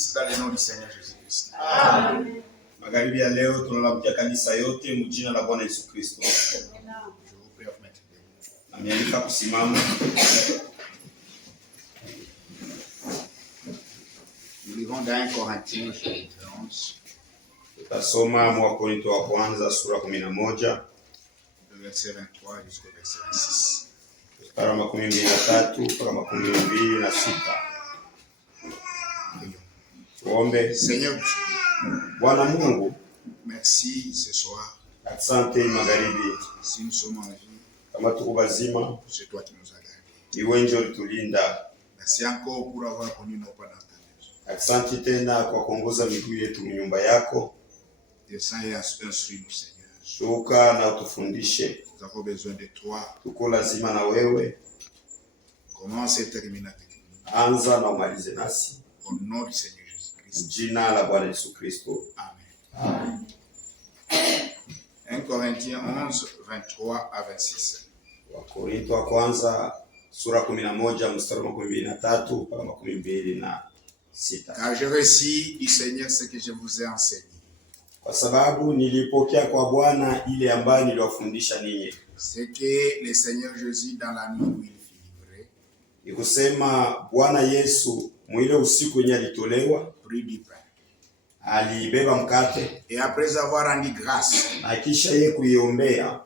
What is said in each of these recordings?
bénisse dans le nom du Seigneur Jésus-Christ. Amen. Magharibi ya leo tunalamkia kanisa yote mjina la Bwana Yesu Kristo. Je vous prie de mettre debout. Namialika kusimama. Nous lirons dans 1 Corinthiens chapitre 11, Tutasoma Wakorintho wa kwanza sura 11 le verset 23 jusqu'au verset 26. mstari wa 23 mpaka 26. Tuombe. Seigneur Dieu, Bwana Mungu, merci ce soir. asante magharibi. Si nous sommes en vie, Kama tuko bazima, c'est toi qui nous as gardés. ni wewe ndio ulitulinda. Merci encore pour avoir connu nos pas dans ta maison. Asante tena kwa kuongoza miguu yetu nyumba yako. Descends et instruis-nous, Seigneur. Shuka na utufundishe. Nous avons besoin de toi. Tuko lazima na wewe. Commence et termine avec nous. Anza na umalize nasi. Au nom du Seigneur Jésus-Christ. Jina la Bwana Yesu Kristo. Amen. 1 Corinthiens 11, 23 à 26. Wakorintho wa kwanza sura 11 mstari wa 23 mpaka 26. Car je récite du Seigneur ce que je vous ai enseigné. Kwa sababu nilipokea kwa Bwana ile ambayo niliwafundisha ninyi. C'est que le Seigneur Jésus, dans la nuit où il fut livré, Ni kusema Bwana Yesu mwile usiku wenye alitolewa, prit du pain. alibeba mkate Et après avoir rendu grâce, na kisha yeye kuiombea,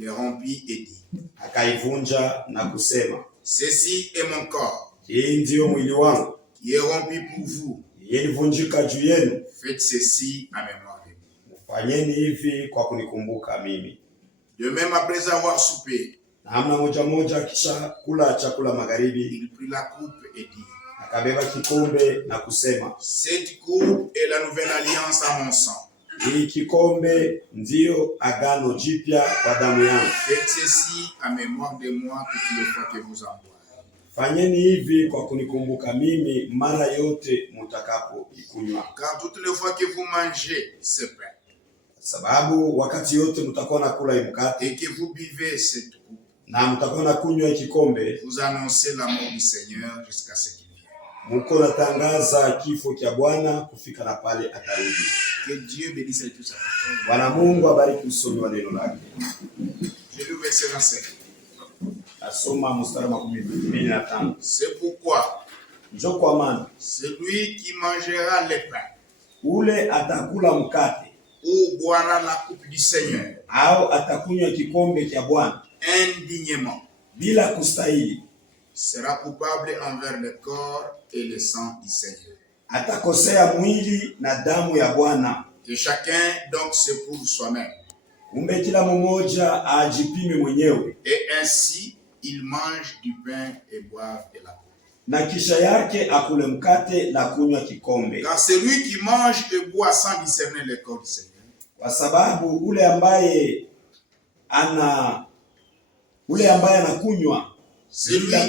le rompit et dit, akaivunja na kusema, ceci est mon corps, hii ndiyo mwili wangu, qui est rompu pour vous. ilivunjika juu yenu. Faites ceci en mémoire de moi. Fanyeni hivi kwa kunikumbuka mimi. De même, après avoir soupé, Na hamna moja kisha kula chakula magharibi, il prit la coupe et dit, akabeba kikombe na kusema, cette coupe est la nouvelle alliance à mon sang. hii kikombe ndiyo agano jipya kwa damu yangu. Faites ceci en mémoire de moi toutes les fois que vous en boirez. Fanyeni hivi kwa kunikumbuka mimi mara yote mutakapo ikunywa. Car toutes les fois que vous mangez ce pain Sababu wakati yote mtakuwa na kula hii mkate et que vous buvez cette coupe, na mtakuwa na kunywa hii kikombe, vous annoncez la mort du Seigneur jusqu'à ce qu'il vienne. mko natangaza kifo cha Bwana kufika na pale atarudi. Que Dieu bénisse tout ça. Bwana Mungu abariki usomi wa neno lake. Je lis le verset 25. Nasoma mstari wa 25. C'est pourquoi Njo kwa maana celui qui mangera le pain ule atakula mkate ou boira la coupe du Seigneur au atakunywa kikombe cha Bwana indignement bila kustahili, sera coupable envers le corps et le sang du Seigneur. atakosea mwili na damu ya Bwana. Que chacun donc se prouve soi-même. Kumbe kila mmoja ajipime mwenyewe, Et ainsi, ils mangent du pain et boivent de la coupe. na kisha yake akule mkate na kunywa kikombe. Car celui qui mange et boit sans discerner le corps du Seigneur, Kwa sababu ule ambaye anakunywa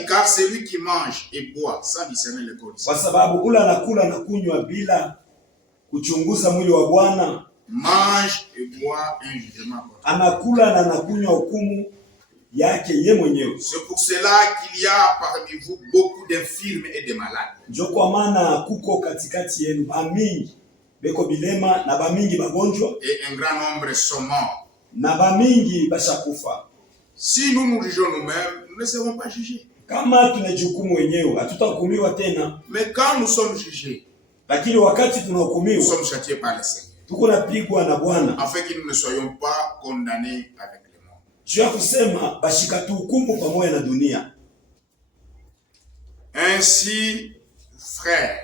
car celui qui mange et boit sans discerner le corps du kwa Seigneur, sababu ule anakula na kunywa bila kuchunguza mwili wa Bwana, mange et boit un jugement. anakula na anakunywa hukumu yake ye mwenyewe. C'est pour cela qu'il y a parmi vous beaucoup d'infirmes et de malades. Njo kwa maana kuko katikati yenu bamingi beko bilema na bamingi bagonjwa Et un grand nombre sont morts. na bamingi bashakufa. Si nous nous jugeons nous-mêmes, nous ne serons pas jugés. Kama tunajihukumu wenyewe hatutahukumiwa tena, Mais quand nous sommes jugés, lakini wakati nous tunahukumiwa sommes châtiés par le Seigneur. tuko napigwa na Bwana, Afin que nous ne soyons pas condamnés avec le monde. juu ya kusema bashika tuhukumu pamoja na dunia. Ainsi, frères,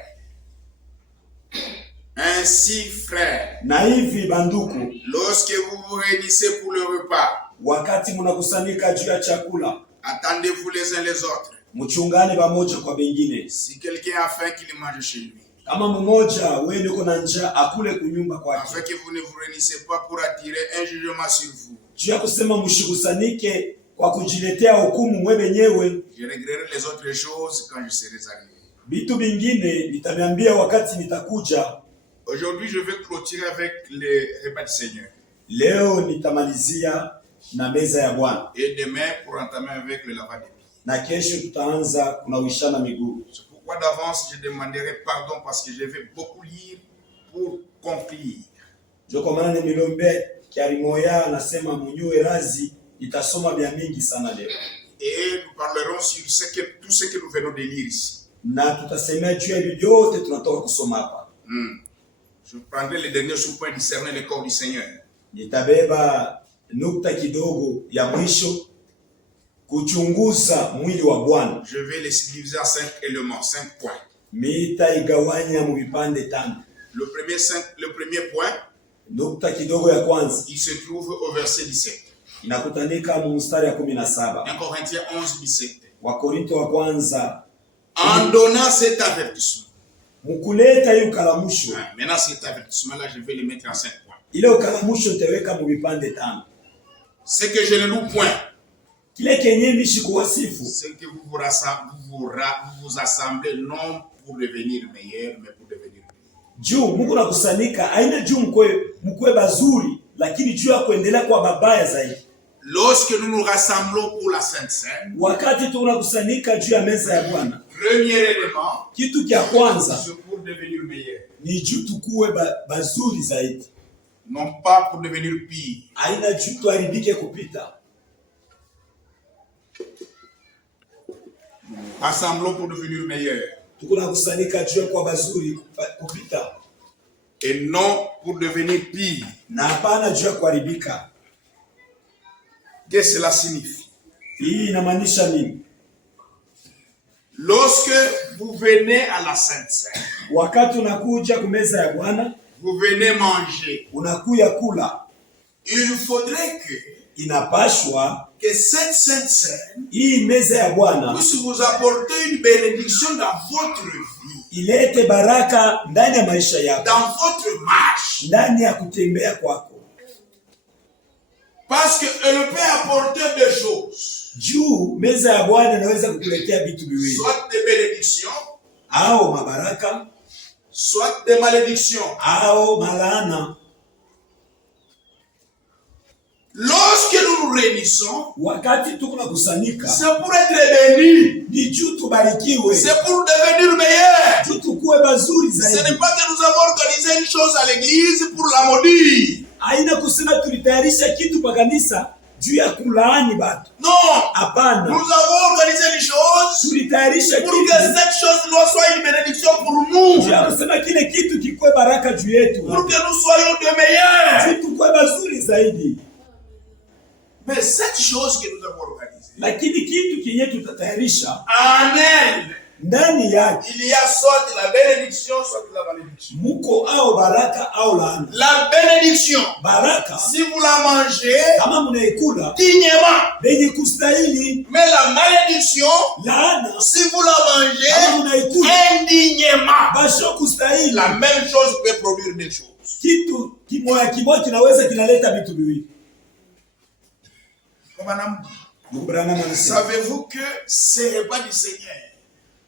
Na hivi banduku, lorsque vous vous réunissez pour le repas, wakati mnakusanyika juu ya chakula, attendez-vous les uns les autres. mchungane pamoja kwa bengine. Si quelqu'un a faim, qu'il mange chez lui. Kama mmoja wewe uko na njaa akule kunyumba kwake, Afin que vous ne vous réunissez pas pour attirer un jugement sur vous. juu ya kusema mshikusanike kwa kujiletea hukumu mwe wenyewe. Je réglerai les autres choses quand je serai arrivé. Vitu vingine nitaviambia wakati nitakuja. Aujourd'hui, je vais clôturer avec le repas du Seigneur. Leo nitamalizia na meza ya Bwana. Et demain, pour entamer avec le lavage des pieds. Na kesho tutaanza kunawishana miguu. C'est pourquoi d'avance je demanderai pardon parce que je vais beaucoup lire pour conclure. Joko maana nimilombe kiarimoya nasema mnyue razi itasoma bya mingi sana leo. Et nous parlerons sur tout ce que nous venons de lire ici. Na tutasemea juu ya vyote tunatoka kusoma hapa. Je prendrai le dernier sous-point discerner le corps du Seigneur. Nitabeba nukta kidogo ya mwisho kuchunguza mwili wa Bwana. Je vais les diviser en 5 éléments, 5 points. Mitaigawanya mu vipande 5. Le premier point, nukta kidogo ya kwanza, il se trouve au verset 17. Inakutanika mu mstari ya 17. 1 Corinthiens 11:17. Wakorinto wa kwanza. En donnant cet avertissement. Mukuleta hiyo kalamusho. Maintenant cet avertissement là je vais le mettre en 5 points. Ile kalamusho nitaweka mu vipande 5. C'est que je ne loue point. Kile kenye mishi kuwasifu. C'est que vous vous assemblez non pour devenir meilleur mais pour devenir pire. Juu Mungu nakusanyika aina juu mkwe bazuri lakini juu ya kuendelea kwa babaya zaidi. Lorsque nous nous rassemblons pour la Sainte Seine, wakati tunakusanyika juu ya meza ya Bwana, premier élément, kitu cha kwanza c'est pour devenir meilleur. Ni juu tukuwe bazuri zaidi. Non pas pour devenir pire. Aina juu tuharibike kupita. Assemblons pour devenir meilleur. Tunakusanyika juu ya kwa bazuri kupita. Et non pour devenir pire. Na hapana juu ya kuharibika. Qu'est-ce que cela signifie? Hii inamaanisha nini? Lorsque vous venez à la Sainte Seine, wakati unakuja kumeza ya Bwana, vous venez manger, unakuya kula, il faudrait inapashwa que cette Sainte Seine, hii meza ya Bwana, puisse vous apporter une bénédiction dans votre vie, ilete baraka ndani ya maisha yako, dans votre marche, ndani ya kutembea kwako. Parce que elle peut apporter des choses. Juu meza ya Bwana inaweza kukuletea vitu viwili. Soit des bénédictions, au mabaraka, soit des malédictions, au malaana. Lorsque nous nous réunissons, wakati tunakusanyika, c'est pour être bénis. Ni juu tubarikiwe. C'est pour devenir meilleur. Juu tukue bazuri zaidi. Ce n'est pas que nous avons organisé une chose à l'église pour la maudire. Haina kusema tulitayarisha kitu pa kanisa juu ya kulaani batu. Non. Hapana. Nous avons organisé une chose tulitayarisha pour que cette chose soit une bénédiction pour nous. Juu ya kusema kile kitu kikuwe baraka juu yetu. Pour que nous soyons de meilleurs. Juu tukue bazuri zaidi. Mais cette chose que nous avons organisée, lakini kitu kinye tutatayarisha, en elle, ndani yake, il y a soit la bénédiction, soit la malédiction. Muko au baraka au laana. La bénédiction, baraka, si vous la mangez, kama mnaikula dignement, benye kustahili. Mais la malédiction, laana, si vous la mangez, kama mnaikula indignement, basho kustahili. La même chose peut produire des choses. Kitu kimoja kinaweza kinaleta vitu viwili. Savez-vous que ces repas du Seigneur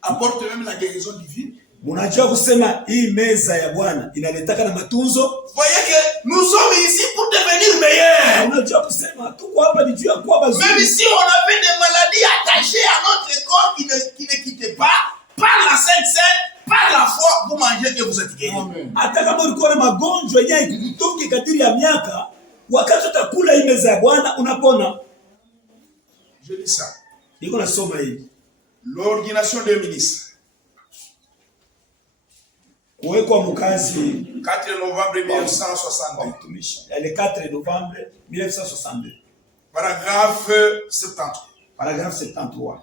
apportent même la guérison divine? Munajua kusema hii meza ya Bwana inaletaka na matunzo. Voyez que nous sommes ici pour devenir meilleurs. Unajua kusema tuko hapa ni juu ya kuwa bazuri. Même si on avait des maladies attachées à notre corps qui ne quittent pas, par la Sainte Seine, par la foi, vous mangez et vous êtes guéris. Hata kama ulikuwa na magonjwa yenye kukutoka kadiri ya miaka, wakati utakula hii meza ya Bwana unapona. Je dis ça. Niko nasoma hivi. L'ordination des ministres. Kuwekwa mkazi 4 novembre 1962. Le 4 novembre 1962. Paragraphe 73. Paragraphe 73.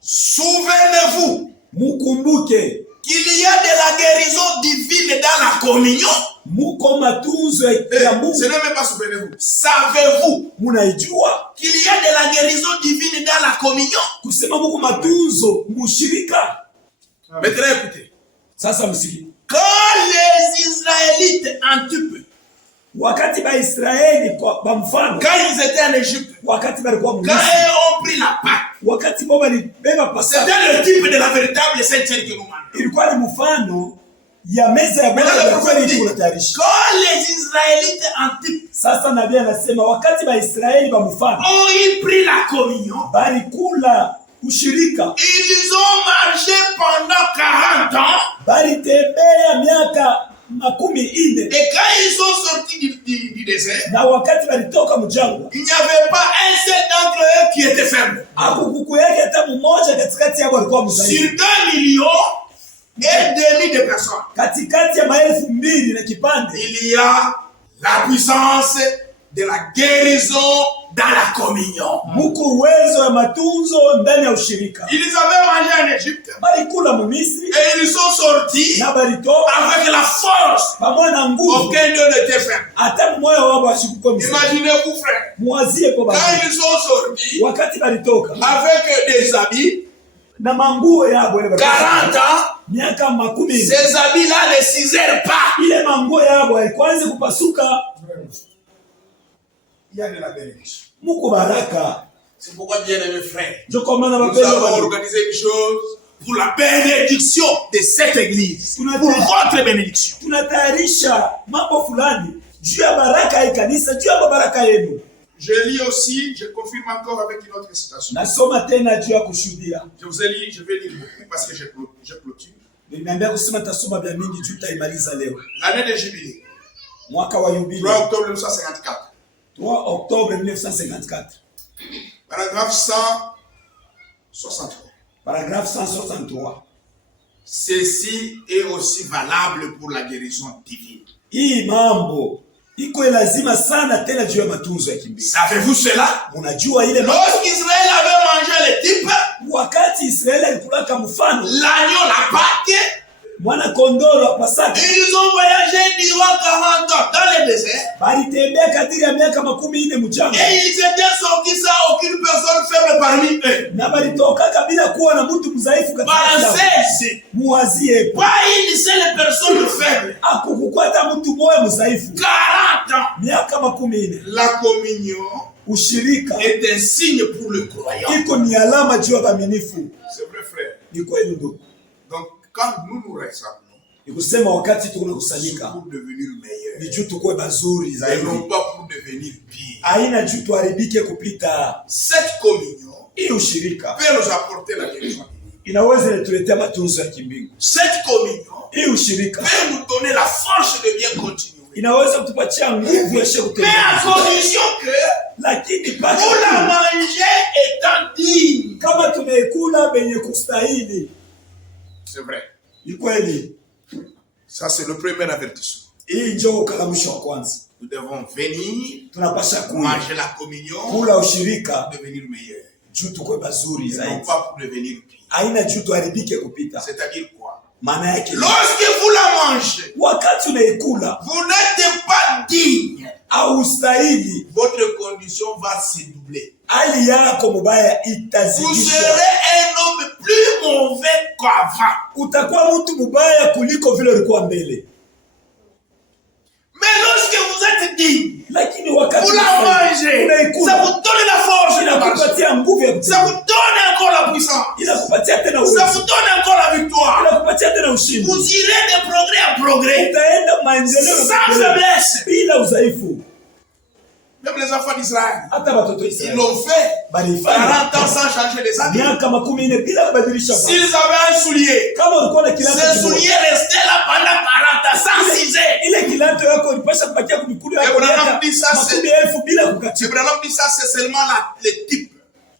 Souvenez-vous, mukumbuke, qu'il y a de la guérison divine dans la communion. Muko matunzo ya Mungu. Ce n'est même pas souvenez-vous. Savez-vous munaijua qu'il y a de la guérison divine dans la communion? Kusema muko matunzo mushirika. Maintenant écoutez. Sasa msiki. Quand les Israélites Antipe, wakati ba Israeli kwa mfano, quand ils étaient en Égypte, wakati balikuwa quand ils ont pris la Pâque, wakati baba alibeba Pasaka, c'était le type de la véritable Sainte Seine que nous mangeons. Ilikuwa ni mfano ya meza ya Bwana ya kweli tunatayarisha. Quand les Israélites Antipe, sasa nabii anasema wakati ba Israeli ba mfano ont pris la communion, balikula ushirika. Ils ont marché pendant 40 ans. Balitembea miaka 40. Et quand ils sont sortis du désert, Na wakati walitoka mjangwa, il n'y avait pas un seul d'entre eux qui était faible. Hakukuyake hata mmoja katikati yao alikuwa Sur mzaifu. 2 millions et demi de personnes, Katikati ya 2,000 na kipande, il y a la puissance de la guérison dans la communion. muko uwezo wa matunzo ndani ya ushirika. Ils avaient mangé en Égypte Balikula mu Misri et ils sont sortis na balitoka avec la force. pamoja na nguvu. Aucun d'eux n'était faible. Hata mmoja wao ashikuko mzaifu. Imaginez-vous, frère, Mwazie kwa quand baba. ils sont sortis Wakati balitoka avec des habits, na manguo yabo ile 40 ans, miaka 40. ces habits-là ne s'isèrent pas. Ile manguo yabo haikuanza kupasuka. Il y a de la bénédiction. Muko baraka. C'est pourquoi, bien aimé frère, Je commande ma nous avons organisé une chose pour la bénédiction de cette église. Pour votre bénédiction. Tunatayarisha mambo fulani juu ya baraka ya kanisa, juu ya baraka yenu. Je lis aussi, je confirme encore avec une autre citation. Nasoma tena juu ya kushuhudia. Je vous ai lu, je vais lire beaucoup parce que je clôture. Nimeambia kusema tasoma vya mingi juu taimaliza leo. L'année de jubilé. Mwaka wa yubile. 3 octobre 1954. 3 Octobre 1954. Paragraphe 163. Paragraphe 163. Ceci est aussi valable pour la guérison divine. Hii mambo iko lazima sana tena juu ya matunzo ya kimbingu. Savez-vous cela? Unajua ile Lorsqu'Israël avait mangé les types, wakati Israeli alikulaka mfano l'agneau, la Pâque, mwana kondoo wa Pasaka, ils ont voyagé durant 40 ans dans le désert. Balitembea kadiri ya miaka 40 mjangwa. Et ils étaient sortis sans aucune personne faible parmi eux. Na balitoka bila kuwa na mtu mzaifu katika yao. Muwazie Pas une seule personne faible. Akukukwata mtu mmoja mzaifu. 40 ans. Miaka 40. La communion Ushirika est un signe pour le croyant. iko ni alama juu ya waaminifu. C'est vrai, frère. Ni kweli ndugu. Donc quand nous nous rassemblons, Ni kusema wakati c'est tunakusanyika pour devenir meilleur. ni juu tukue bazuri Et zaidi. non pas pour devenir pire. Haina juu tuharibike kupita. Cette communion Hii ushirika peut nous apporter la guérison divine. inaweza tuletea matunzo ya kimbingu. Cette communion Hii ushirika peut nous donner la force de bien continuer. inaweza kutupatia nguvu ya Mais à kutembea. condition que Lakini vous la mangez étant digne. kama tumeikula benye kustahili. C'est vrai. Ni kweli. Ça, c'est le premier avertissement. Hii ndio ukalamusho wa kwanza. Nous devons venir Tunapasha manger la communion kula ushirika pour devenir meilleur. juu tukue bazuri Et non zaidi. pas pour devenir pire. Haina juu tuharibike kupita. C'est-à-dire quoi? Maana yake Lorsque vous la mangez, wakati unaikula vous n'êtes pas digne. au stahili, Votre condition va se doubler. hali yako mubaya Vous itazidishwa. serez un homme plus mauvais qu'avant. Utakuwa mtu mubaya kuliko vile ulikuwa mbele. Mais lorsque vous êtes digne, Lakini wakati vous la mangez, ça unaikula vous donne la force de marcher. inakupatia nguvu ya Ça kutembea. vous donne encore la puissance. Inakupatia tena Ça uwezo. vous donne encore la victoire. Inakupatia tena ushindi. Vous irez de progrès en progrès, Utaenda maendeleo sans faiblesse. bila udhaifu. Même les enfants d'Israël, Hata watoto ils Israeli l'ont fait balifanya 40 ans sans changer les habits. miaka 40 bila kubadilisha vazi. S'ils avaient un soulier, Kama ulikuwa na kilato ce kimoja, soulier restait là pendant 40 ans sans ciser. ile kilato yako ilipasha kupatia kumikulu yako Abraham miaka dit ça, c'est- 10,000 bila kukatika. Abraham dit ça, c'est seulement le type.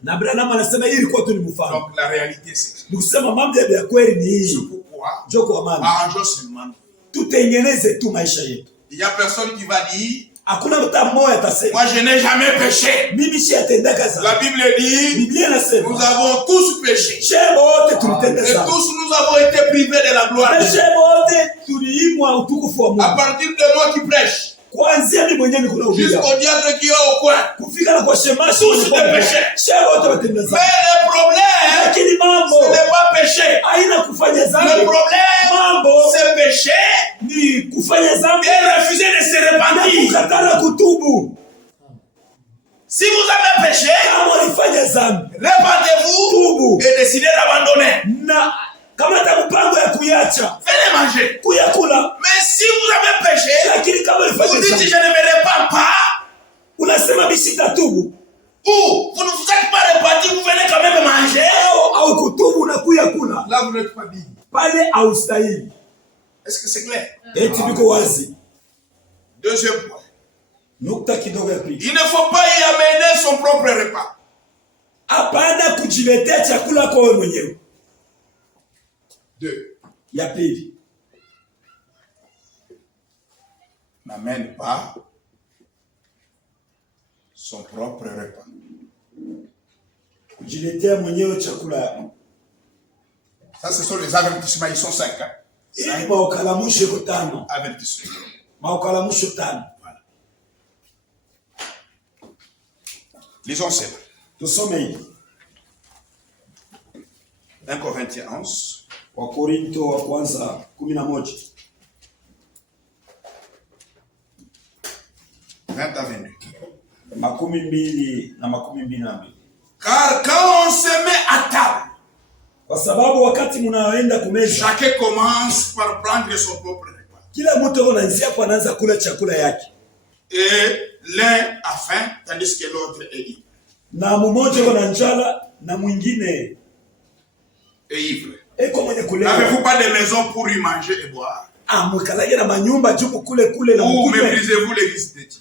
Na Abraham anasema hii ilikuwa tu ni mfano. Donc la réalité, c'est ça. Ni kusema mambo ya kweli ni C'est hii. pourquoi, Njoo kwa maana arrangeons seulement. tutengeneze tu maisha yetu. Il y a personne qui va dire, Hakuna mtu mmoja atasema moi je n'ai jamais péché. mimi siyatendaka La sana. Bible dit, Biblia nous inasema avons tous péché. shebo wote tulitenda Et sana. tous nous avons été privés de la gloire Na de Dieu. shebo wote tuliimwa utukufu wa À Mungu. partir de moi qui prêche, Kuanzia mimi mwenyewe niko na ubia. jusqu'au diable qui est au coin. Kufika na kwa shemashi Tous des péchés. shebo wote watenda Mais sana. le problème, Lakini mambo ce n'est pas péché. haina kufanya Le dhambi. problème, Mambo c'est péché ni kufanya dhambi et refuser de se na repentir. kukataa kutubu. Si vous avez péché, Kama ulifanya dhambi, répentez-vous tubu et décidez d'abandonner. na kama hata mpango ya kuiacha Venez manger. kuyakula. Mais si vous avez péché, Lakini kama vous ulifanya dites dhambi je ne me repens pas, unasema mimi sitatubu, ou Ou vous ne vous êtes pas répartis, vous venez quand même manger. Au kutubu unakuya kula. Là, vous n'êtes pas digne. Pale haustahili. Est-ce que c'est clair? Eti biko wazi. Deuxième point. Nukta kidogo ya pili. Il ne faut pas y amener son propre repas. Hapana kujiletea chakula kwa wewe mwenyewe. 2. Ya pili. N'amène pas son propre repas. Kujiletea mwenyewe chakula yako. Ça, ce sont les avertissements. Ils sont 5. Ili maukalamusho iko 5. Avertissements. Maukalamusho 5. Voilà. Lisons cela. Tusome hivi. 1 Corinthiens 11. Wakorinto wa kwanza 11. 20 à 22. 22. Car quand on se met à table, Kwa sababu wakati mnaoenda kumeza, chacun commence par prendre son propre repas. Kila mtu anaanzia kwa anaanza kula chakula yake. Et l'un a faim tandis que l'autre est ivre. Na mmoja ana njala na mwingine est ivre. Eko mwenye kulewa. N'avez-vous pas de maison pour y manger et boire? Mkalage na manyumba jubu kule na mkunywe. Ou mkunywe. méprisez-vous l'église de Dieu?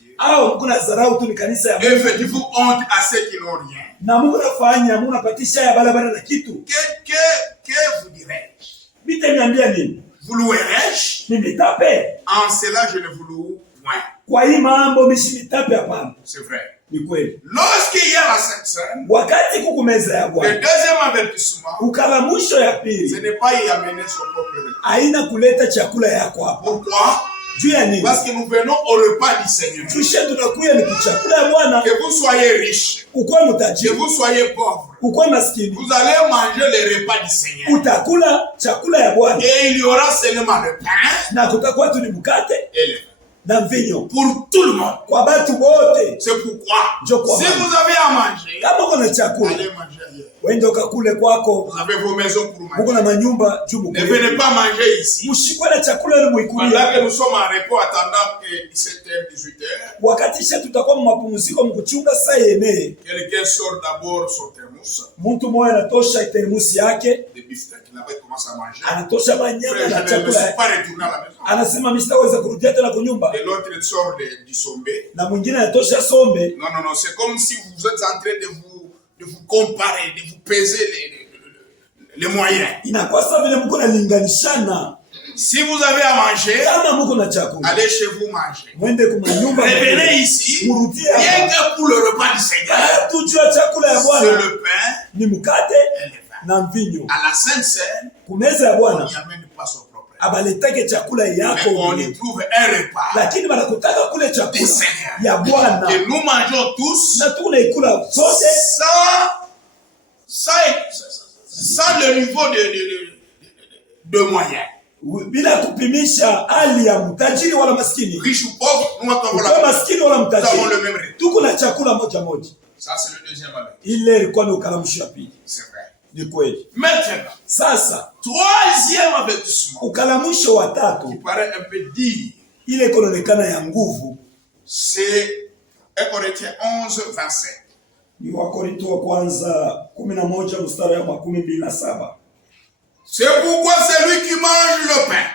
Mkuna zarau tu ni kanisa ya Mungu. Et faites-vous honte à ceux qui n'ont rien? Na Mungu nafanya, Mungu napatisha ya barabara na kitu. Que vous dirais-je? Bite niambia nini? Vous louerai-je? Nimitape. En cela je ne vous loue point. Kwa hii mambo mishimitape hapana. C'est vrai. Ni kweli. Lorsqu'il y a la Sainte Seine, wakati kukumeza ya Bwana, le deuxième avertissement, ukalamusho ya pili, ce n'est pas y amener son propre repas. Haina kuleta chakula yako hapa. Pourquoi? Juu ya nini? Parce que nous venons au repas du Seigneur. Tushe tunakuya ni kuchakula ya Bwana. Que vous soyez riche, ukwe que mtajiri, vous soyez pauvre, ukwe maskini, vous allez manger les repas du Seigneur. utakula chakula ya Bwana. Et il y aura seulement le pain Na kutakuwa tu ni mkate et le vin. na mvinyo Pour tout le monde. kwa batu bote. C'est pourquoi, Joko si mama. vous avez à manger, Kama uko na chakula, allez manger ailleurs. wende ukakule kwako. Vous avez vos maisons pour Uko na manger. manyumba juu Ne mkule. venez pas manger ici. Mushikwe na chakula ni Pendant que muikulia. nous sommes en repos attendant 17h, 18h, Wakati she tutakuwa mapumziko mkuchunga saa yenee. quelqu'un sort d'abord son thermos Mtu mmoja anatosha termusi yake, de beefsteak. Là-bas, il commence à manger. anatosha manyama Frère, na je ne me chakula suis yake. pas retourné à la maison. Anasema mimi sitaweza kurudia tena kwa nyumba. Et l'autre sort du sommet. Na mwingine anatosha sombe. Non, non, non, c'est comme si vous êtes en train de vous comparer, de vous peser les moyens. Inakuwa sawa vile mko nalinganishana. Si vous avez à manger, Kama mko na chakula, allez chez vous manger. mwende kwa nyumba. Revenez ici, Murudie rien hapa. que pour le repas du Seigneur. Tujua chakula ya C'est Bwana le pain ni mkate et le vin. na mvinyo. À la Sainte Seine, Kumeza ya on Bwana n'y amène pas son propre. abaletake chakula Mais yako, on y trouve un repas lakini wanakutaka kule du chakula Seigneur. ya Bwana. Que nous mangeons tous Na tunaikula sote sans le niveau de moyens. bila kupimisha hali ya mtajiri wala maskini. Riche ou pauvre, nous avons Ukiwa maskini wala le mtajiri, même rythme. tuko na chakula moja moja. Ça, c'est le deuxième avis. Ile ilikuwa ni ukalamusho ya pili. C'est vrai. Ni kweli. Maintenant, Sasa troisième avertissement, ukalamusho wa tatu, qui paraît un peu dire, ile kunaonekana ya nguvu, c'est 1 Corinthiens 11, 27. ni Wakorinto wa kwanza 11 mstari wa 27. C'est pourquoi celui qui mange le pain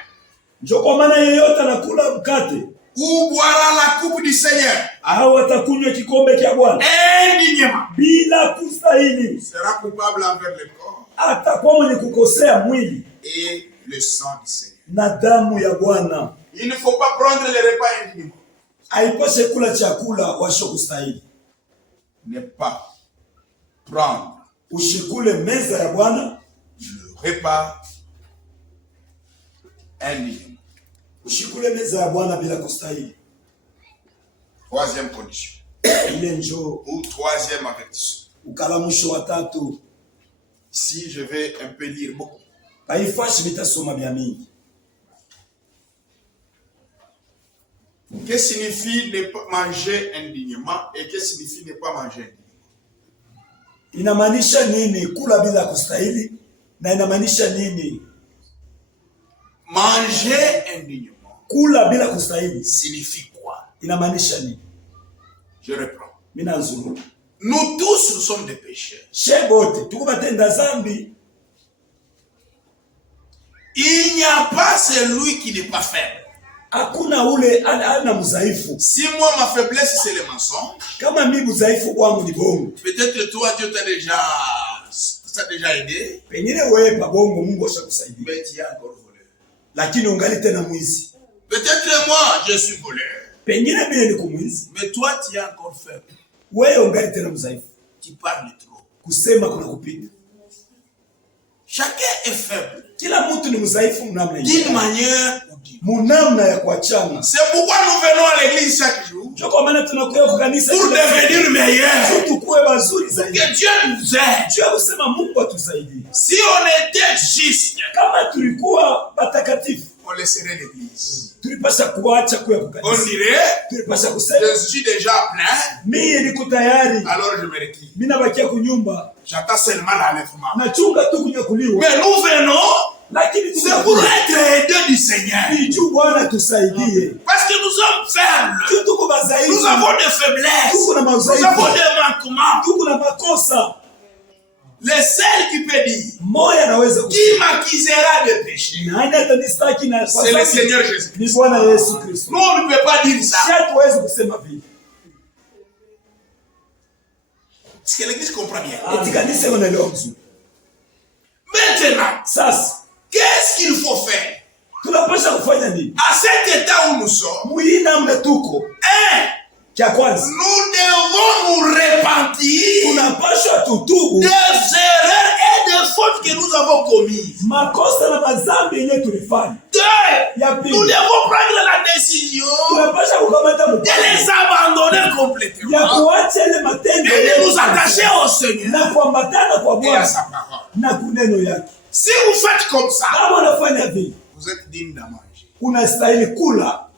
Njo kwa maana yeyote anakula mkate ou boira la coupe du Seigneur au atakunywa kikombe cha Bwana indignement bila kustahili, sera coupable envers le corps atakuwa mwenye kukosea mwili et le sang du Seigneur. na damu ya Bwana. Il ne faut pas prendre les repas indignement. Haipashe kula chakula washo kustahili. Ne pas prendre Ushikule meza ya Bwana, le repas indignement. ushikule meza ya Bwana bila kustahili. Troisième condition Ile njo ou troisième avertissement. ukalamusho wa tatu. Ici, je vais un peu lire beaucoup. Haifashi mitasoma bya mingi. Que signifie ne pas manger indignement et que signifie ne pas manger indignement? Inamaanisha nini kula bila kustahili, na inamaanisha nini Manger indignement kula bila kustahili? signifie quoi? Inamaanisha nini? Je reprends. Mina nzuru. Nous tous, nous sommes des pécheurs. Shebote tuko batenda zambi. Il n'y a pas celui qui n'est pas faible. Hakuna ule ana mzaifu. Si moi ma faiblesse c'est le mensonge, Kama mimi mzaifu kwangu ni bongo. peut-être toi Dieu t'a déjà aidé. Pengine wewe pa bongo Mungu ashakusaidia. Mais tu es encore voleur. Lakini ungali tena mwizi. Peut-être moi je suis voleur. Pengine mimi niko mwizi. Mais toi tu es encore faible. Wewe ungali tena mzaifu. Tu parles trop. Kusema kuna kupita. Chacun est faible. Kila mtu ni mzaifu mnamna D'une manière ou d'une autre. Munamna ya kuachana. C'est pourquoi nous venons à l'église chaque jour. Ndio kwa maana tunakuja kwa kanisa Pour devenir meilleurs. tukue bazuri zaidi. Que Dieu nous aide. Dieu kusema Mungu atusaidie. Si on était juste, Kama tulikuwa batakatifu, on laisserait l'église. tulipasha kuacha kuya kwa On kanisa. dirait, Tulipasha kusema je suis déjà plein, mimi niko tayari. alors je me retire. Mimi nabakia kunyumba. J'attends seulement l'enlèvement. Nachunga tu kunyakuliwa. Mais nous venons, Lakini c'est pour être aidés du Seigneur. Iju Bwana tusaidie. Parce que nous sommes faibles. Tuko bazaifu. Nous avons des faiblesses. Tuko na Nous mazaifu. avons des manquements. Tuko na makosa. Le seul qui peut dire, Moya anaweza kusema. qui m'accusera de péché, Nani atanistaki na kwa c'est le sababu Seigneur Jésus. ni Bwana Yesu Kristo. Nous, on ne peut pas dire ça. Sasa tuweze kusema vipi? Parce que l'église comprend bien. Eti kanisa wanaelewa vizuri. Maintenant, Sasa qu'est-ce qu'il faut faire? tunapaswa kufanya nini? À cet état où nous sommes, Mwii namna tuko. Cha kwanza nous devons nous repentir tunapaswa tutubu des erreurs et des fautes que nous avons commises. makosa na mazambi yenyewe tulifanya. Deux, Ya nous pili devons prendre la décision tunapaswa kukamata de mpango les abandonner ya complètement kuacha ile matendo et de nous yetu attacher au Seigneur na kuambatana kwa et à Bwana sa parole. na kuneno yake. Si vous faites comme ça, Kama unafanya vile, vous êtes digne d'en manger. unastahili kula.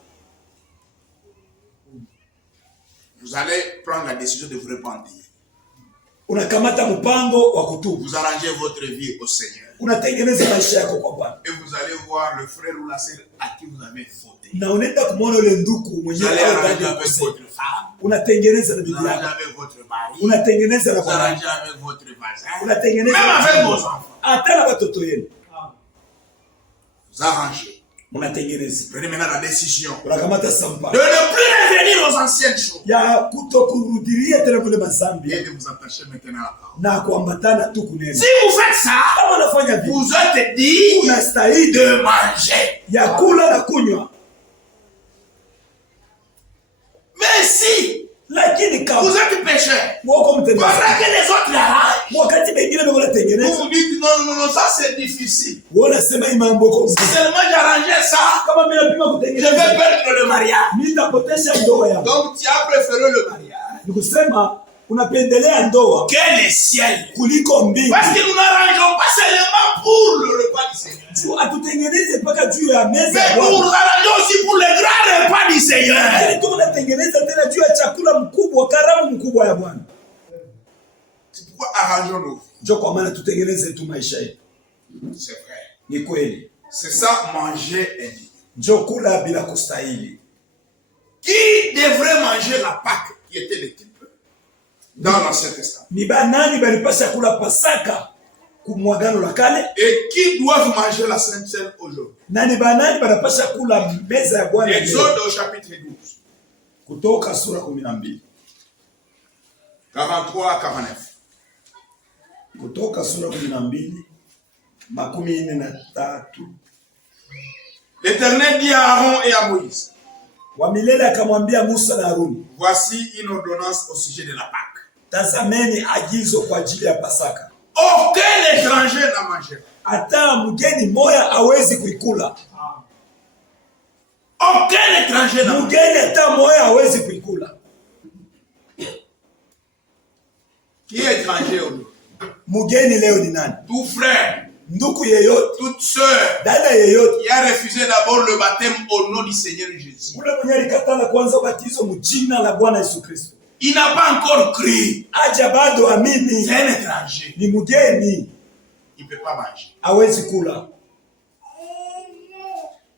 Vous allez prendre la décision de vous repentir. Unakamata mpango wa kutubu. Vous arrangez votre vie au Seigneur. Unatengeneza maisha yako kwa Bwana. Et vous allez voir le frère ou la sœur à qui vous avez fauté. Na unaenda kumwona ule ndugu Vous mwenyewe allez au arranger dada avec yako. votre femme. Unatengeneza na Vous bibi arrangez yako. avec votre mari. Unatengeneza na Vous bwana. arrangez avec votre voisin. Unatengeneza Même avec vos enfants. hata na watoto wenu. Vous arrangez. Unatengeneza. Prenez maintenant la décision Unakamata de sampa. ne plus revenir aux anciennes choses. Ya kutokurudilia tena kule mazambi Et de vous attacher maintenant à la parole. na kuambatana tu kunena. Si vous faites ça, Kama unafanya vile, vous êtes dit unastahili de manger. ya kula na kunywa. Mais si Lakini vous kama êtes pécheur, wako mtendeza, pendant que les autres arrangent, wakati mengine ndio vous unatengeneza, vous dites non, ça c'est difficile. wewe unasema hii mambo kwa Si seulement j'arrangeais ça, kama mimi napima je kutengeneza, vais perdre le mariage. mimi nitapotesha ndoa yangu. Donc tu as préféré le mariage Ni kusema unapendelea ndoa que le ciel. kuliko mbingu. Parce que nous n'arrangeons pas seulement pour le repas du Seigneur, Tu atutengeneze mpaka juu ya meza mais ya nous nous Bwana. arrangeons aussi pour le grand repas du Seigneur. Lakini tu unatengeneza tena juu ya chakula mkubwa, karamu mkubwa ya Bwana. C'est pourquoi arrangeons-nous. Ndio kwa maana tutengeneze tu maisha yetu. C'est vrai. Ni kweli. C'est ça, manger indigne. Ndio kula bila kustahili. Qui devrait manger la Pâque qui était le type dans l'Ancien Testament? Ni banani balipasha kula Pasaka kumwagano la kale? Et qui doivent manger la Sainte Seine aujourd'hui? Na ni banani banapasha kula meza ya Bwana leo? Exode au chapitre 12, Kutoka sura 12. 43 à 49. Kutoka sura 12 43. L'Éternel dit à Aaron et à Moïse, Wa milele akamwambia Musa na Haruni, voici une ordonnance au sujet de la Pâque. tazameni agizo kwa ajili ya Pasaka. Aucun étranger n'en mangera. Hata mgeni moya hawezi kuikula. Aucun étranger n'en mangera. Mgeni hata moya hawezi kuikula. Qui est étranger aujourd'hui? Mgeni leo ni nani? Tout frère, Ndugu yeyote, toute sœur dada yeyote, qui a refusé d'abord le baptême au nom du Seigneur Jésus. ule mwenye alikatala kwanza ubatizo mjina la Bwana Yesu Kristo, Il n'a pas encore cru. aja bado C'est amini, un étranger. ni mgeni, Il ne peut pas manger. hawezi kula.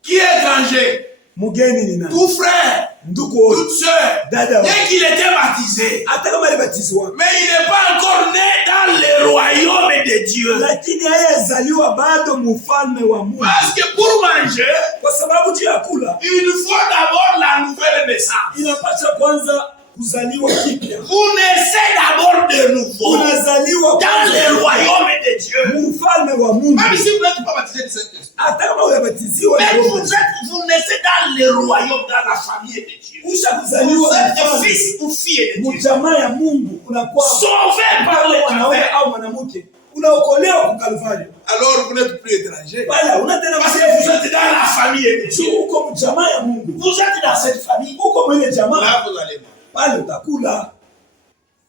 Qui est étranger? Mugeni ni nani? Tout frère, Ndugu, toute sœur, dada, dès qu'il était baptisé, hata kama alibatizwa, mais il n'est pas encore né dans le royaume de Dieu. lakini hayazaliwa bado mfalme wa Mungu. Parce que pour manger, Kwa sababu juu ya kula, il faut d'abord la nouvelle naissance. inapaswa kwanza kuzaliwa kipya. Vous naissez d'abord de nouveau Unazaliwa dans kwanza le royaume de Dieu. mfalme wa Mungu. Même si vous n'êtes pas baptisé de cette esprit. Hata kama uyabatiziwa, Mais vous naissez dans le royaume, dans la famille de Dieu. Vous ushakuzaliwa êtes fils ou fille de Dieu. mjamaa ya Mungu, unakuwa Sauvé par le mwanaume Calvaire. au mwanamke, unaokolewa kwa Kalvari. Alors vous n'êtes plus étranger. Wala una tena Parce que vous êtes dans la famille de Dieu. uko mjamaa ya Mungu, Vous êtes dans cette famille. uko mwenye jamaa, Là vous allez manger. pale utakula.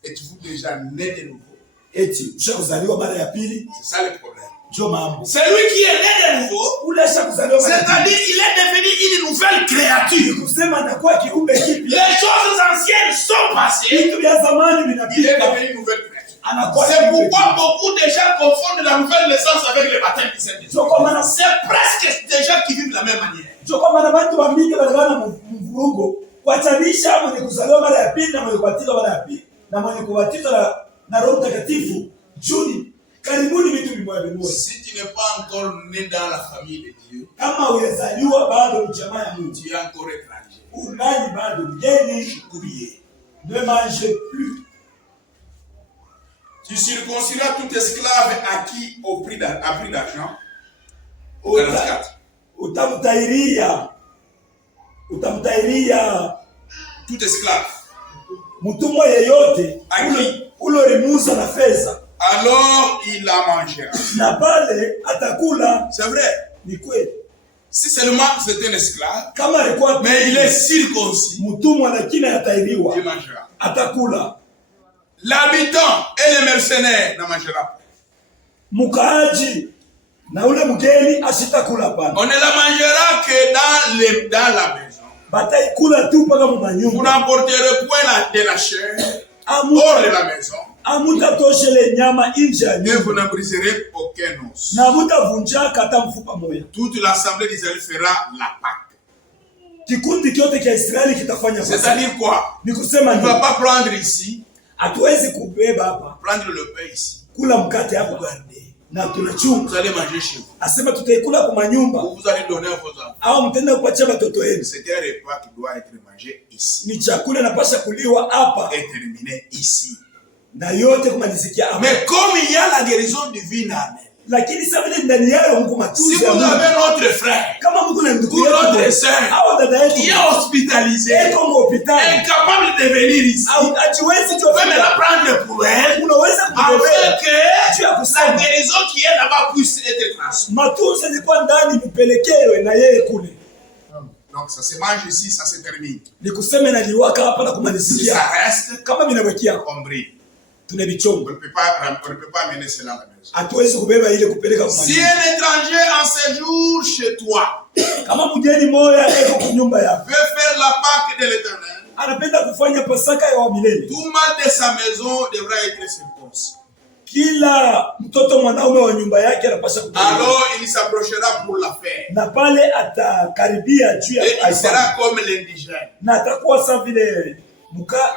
Êtes-vous déjà né de nouveau? Eti ushakuzaliwa mara ya pili, C'est ça le problème. ndio mambo. Celui qui est né de nouveau, Ulishakuzaliwa mara ya pili, c'est-à-dire il est devenu une nouvelle créature. kusema anakuwa kiumbe kipya, Les choses anciennes sont passées. vitu vya zamani Il est vinapita, devenu une nouvelle créature. anakuwa C'est kiumbe pourquoi kipya. beaucoup de gens confondent la nouvelle naissance avec le baptême du Saint-Esprit. Ndio kwa maana C'est presque des gens qui vivent de la même manière. ndio kwa maana watu wa mingi wanagana mvurugo kuachanisha mwenye kuzaliwa mara ya pili na mwenye kubatizwa mara ya pili na mwenye kubatizwa na Roho Mtakatifu. Juni karibuni vitu vimoja. Si tu n'es pas encore né dans la famille de Dieu, Kama hujazaliwa bado mjamaa ya Mungu, tu es encore étranger. ungali bado mgeni, Courrier. ne mangez plus. Tu circonciras tout esclave acquis à prix d'argent. Uta- 44. utamtairia Tout esclave. mtumwa yeyote Aki. ulorimuza na fedha, Alors il la mangera. na pale atakula. C'est vrai. Ni kweli, Si seulement c'est un esclave, kama alikuwa mais il est circoncis, mtumwa lakini atairiwa, il mangera. atakula. L'habitant et le mercenaire ne mangera pas. Mukaaji na ule mgeni asitakula pana, On ne la mangera que dans la maison. bataikula tu mpaka Vous mumanyumba. n'emporterez point de la chair hors de la maison. Amutatoshele nyama nje ya Et nyumba, vous ne briserez aucun os. na mutavunjaka hata mfupa moya. Toute l'assemblée d'Israël fera la Pâque. Kikundi kyote cha Israeli kitafanya Pasaka. C'est-à-dire quoi? Ni kusema On ne va nini? pas prendre ici, Hatuwezi kubeba hapa prendre le pain ici. kula mkate hapa na tunachunga. Vous allez manger chez vous. Asema tutaikula kwa manyumba Ou vous allez donner à vos enfants. au mtenda kupatia watoto wenu. C'est un repas qui doit être mangé ici. Ni chakula napasha kuliwa hapa Et terminé ici. na yote kumalizikia hapa. Mais comme il y a la guérison divine, amen. Lakini sasa vile ndani yao Mungu Si matunzi ya vous Mungu. avez notre frère Kama Mungu na ndugu ou notre yako sœur au dada yetu qui est hospitalisé, eko hospitali incapable de venir ici, au ajiwezi vous pouvez maintenant tu prendre pour elle unaweza kubeba afin que tu ya la kusema guérison qui est là-bas puisse être transmise. matunzi yalikuwa ndani mpelekewe na yeye kule. Donc ça se mange ici, ça se termine. Ni kusema na liwaka hapa na Si kumalizikia. ça reste, Kama vinabakia on brille. On tunavichonga. ne peut pas amener cela à la maison. Hatuwezi kubeba ile kupeleka kwa Si manyumba. un étranger en séjour chez toi Kama mgeni moya eko kwa nyumba yako veut faire la Pâque de l'Éternel, anapenda kufanya Pasaka ya wa milele, tout mal de sa maison devra être circoncis. kila mtoto mwanaume wa nyumba yake anapaswa kutolewa. Alors il s'approchera pour la faire. Na pale atakaribia juu ya Et il aifanya. sera comme l'indigène. Na atakuwa sawa vile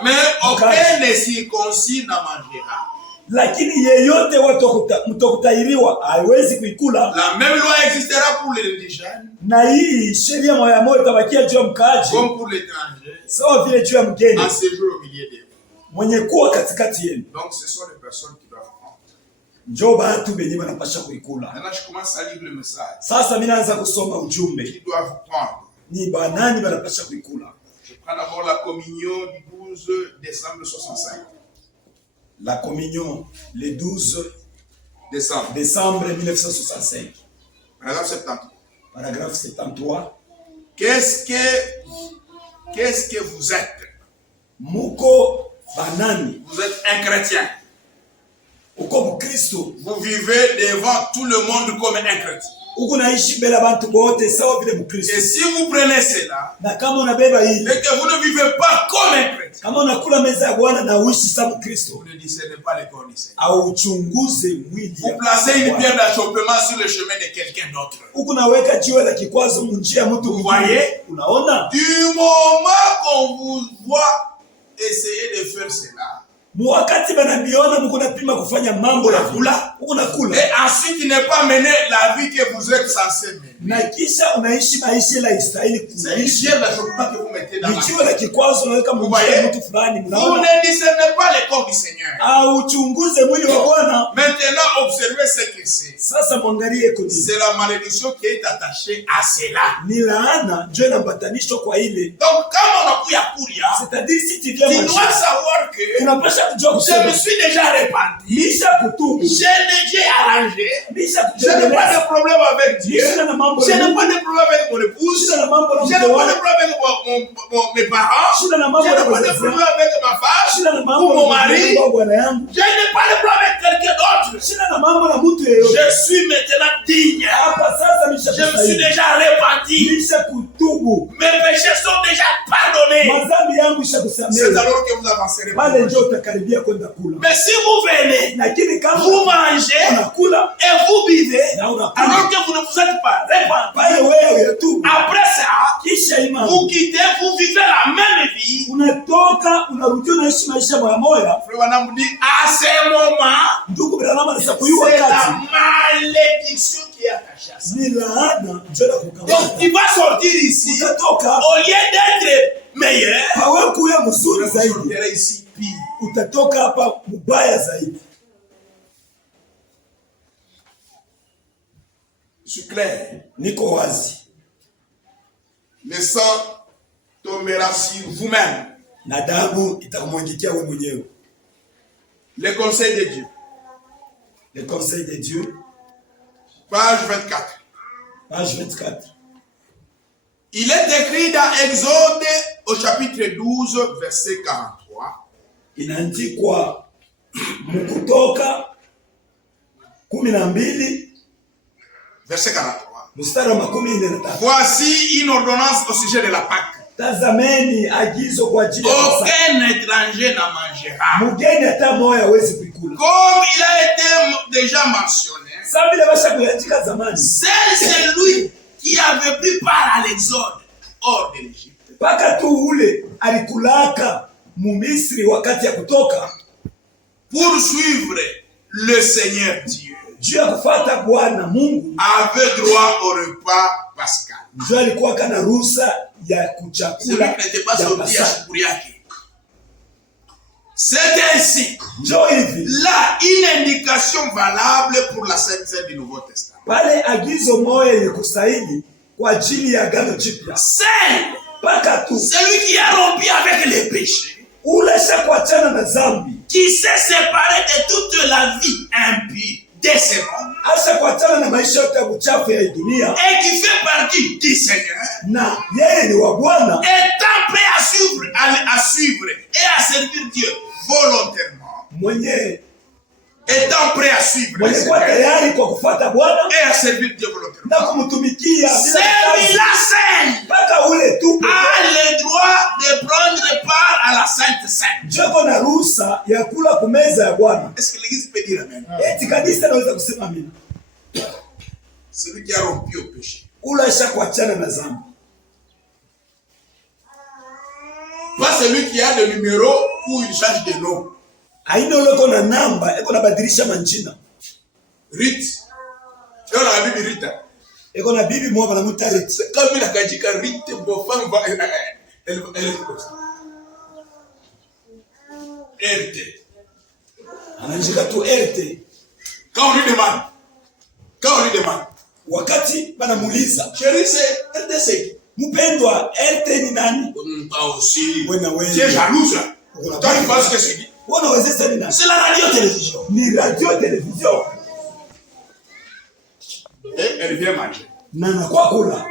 Mais aucun ne circoncis n'en mangera. lakini yeyote watu mtokutairiwa haiwezi kuikula. La même loi existera pour l'indigène Na hii sheria moja moja itabakia juu ya mkaaji comme pour l'étranger sawa vile juu ya mgeni en séjour au milieu d'eux. mwenye kuwa katikati yenu. Donc ce sont les personnes qui doivent prendre. Njoo batu benye banapasha kuikula. Maintenant je commence à lire le message. Sasa mimi naanza kusoma ujumbe. Qui doivent prendre. Ni banani banapasha kuikula. Je prends d'abord la communion du 12 décembre 65. La communion le 12 Décembre. 1965. Paragraphe 73. Paragraphe 73. Qu'est-ce que vous êtes? Muko banani? Vous êtes un chrétien. Uko Mkristo. Vous vivez devant tout le monde comme un chrétien. Uko naishi mbele ya watu wote sawa vile Mkristo. Et si vous prenez cela, Na kama unabeba hili, et que vous ne vivez pas comme un chrétien, kama unakula meza ya Bwana na uishi sawa Mkristo, vous ne discernez pas les corps du Seigneur. au uchunguze mwili. Vous placez une pierre d'achoppement sur le chemin de quelqu'un d'autre. Uko naweka jiwe la kikwazo munjia mtu Vous mwingine. voyez? Unaona? Du moment qu'on vous voit essayer de faire cela, Mwakati banamiona mko napima kufanya mambo ya kula, uko nakula. et ensuite ne pas mener la vie que vous êtes censé mener. Na kisha unaishi maisha la Israeli C'est une kuishi. pierre d'achoppement que vous mettez dans la vie. Jiwe la kikwazo unaweka munjia mtu fulani, Vous mnaona? ne discernez pas les corps du Seigneur. Au uchunguze mwili wa Bwana. Maintenant, observez ce que c'est. Sasa mwangalie kuni. C'est la malédiction qui est attachée à cela. Ni laana ndio inambatanishwa kwa ile. Donc, quand on a pris à Kouria, C'est-à-dire si tu viens tu dois savoir que unapasha kujua je kusema me suis déjà répandu. lisha kutubu. J'ai arrangé. Lisha Je n'ai pas kutengeneza. de problème avec Dieu. Lisha na mambo Je ya n'ai Mungu. pas de problème avec mon épouse. Shida na mambo na Je n'ai mke pas de wako. problème avec mes parents. Shida na Je mambo n'ai na pas de wazazi problème wako. avec ma femme Shida na ou mambo mon na mari. mke wa bwana yangu. Je n'ai pas de problème avec quelqu'un d'autre. Shida na mambo na mtu yeyote. Je suis maintenant digne. Hapa sasa Je me suis déjà répandu. Lisha kutubu. Mes péchés sont déjà pardonnés. Mazambi yangu isha C'est kusamehe. alors que vous avancerez. Pale ndio utakaribia kwenda kula. Mais si vous venez, Lakini kama vous mangez unakula et vous buvez, na unakula alors que vous ne vous êtes pas répandu, pale wewe tu après ça, kisha imani vous quittez, vous vivez la même vie. unatoka unarudi unaishi maisha moya moya. Frère Wanam dit, à ce moment, Ndugu Branham anasema kwa hiyo c'est la wakati malédiction qui est attachée à ça. ni laana ndio Donc, inakukamata. tu vas sortir ici, Utatoka au lieu d'être meilleur, pawe kuya mzuri vous zaidi, sortirez ici pire. utatoka hapa mubaya zaidi. Je suis clair. Niko wazi. Le sang tombera sur vous-même. Na damu itakumwangikia wewe mwenyewe. Le conseil de Dieu. Le conseil de Dieu, Page 24. page 24. Il est écrit dans Exode au chapitre 12, verset 43. Inaandikwa Mkutoka 12 Verset 43. mstari wa 43. Voici une ordonnance au sujet de la Pâque. Tazameni agizo kwa ajili ya Pasaka. Aucun étranger n'en mangera. Mugeni hata moya hawezi kuikula. Comme il a été déjà mentionné, Sasa vile basha kuyaandika zamani. c'est celui qui avait pris part à l'exode hors de l'Égypte. Paka tu ule alikulaka Mumisri wakati ya kutoka Pour suivre le Seigneur Dieu, juu ya kufuata Bwana Mungu, avait droit au repas pascal. ndio alikuwa kana ruhusa ya Celui kuchakula qui n'était pas ya sorti à Pasaka. Shukuriaki. C'est ainsi. Njoo hivi Là, une indication valable pour la Sainte Seine du Nouveau Testament. pale agizo moya yenye kustahili kwa ajili ya agano jipya. C'est Paka tu celui qui a rompu avec les péchés, ule sha kuachana na zambi, qui s'est séparé de toute la vie impie de ce monde asha kuachana na maisha yote ya uchafu ya hii dunia, et qui fait partie du Seigneur, na yeye ni wa Bwana, étant prêt à suivre et à servir Dieu volontairement, mwenye étant prêt à suivre le kuwa Seigneur tayari kwa kufuata Bwana et à servir Dieu volontairement. na kumtumikia bila Celui-là seul mpaka ule tu a le droit de prendre part à la Sainte Seine. njoko na ruhusa ya kula kumeza ya Bwana. Est-ce que l'Église peut dire amen? Eti kanisa naweza kusema amina. Celui qui a rompu au péché. Ule asha kuachana na zambi, Pas celui qui a le numéro ou il change de nom. aina ule iko na namba iko nabadilisha manjina, Rite. Et on a Bible Rite. iko na bibi mwa banamuita Rita. Quand il a kajika Rite, bon femme va. Elle est comme ça. RT. Anajika tu RT. Quand on lui demande. Wakati banamuuliza, Chérie, c'est RTC. mpendwa, RT ni nani? Pas aussi. Wewe na wewe. Tu es jalouse là. Toi, tu penses que c'est qui? Wana wezesa ni nani? C'est la radio-télévision. Ni radio television. Et elle vient manger. Na nakuwa kula.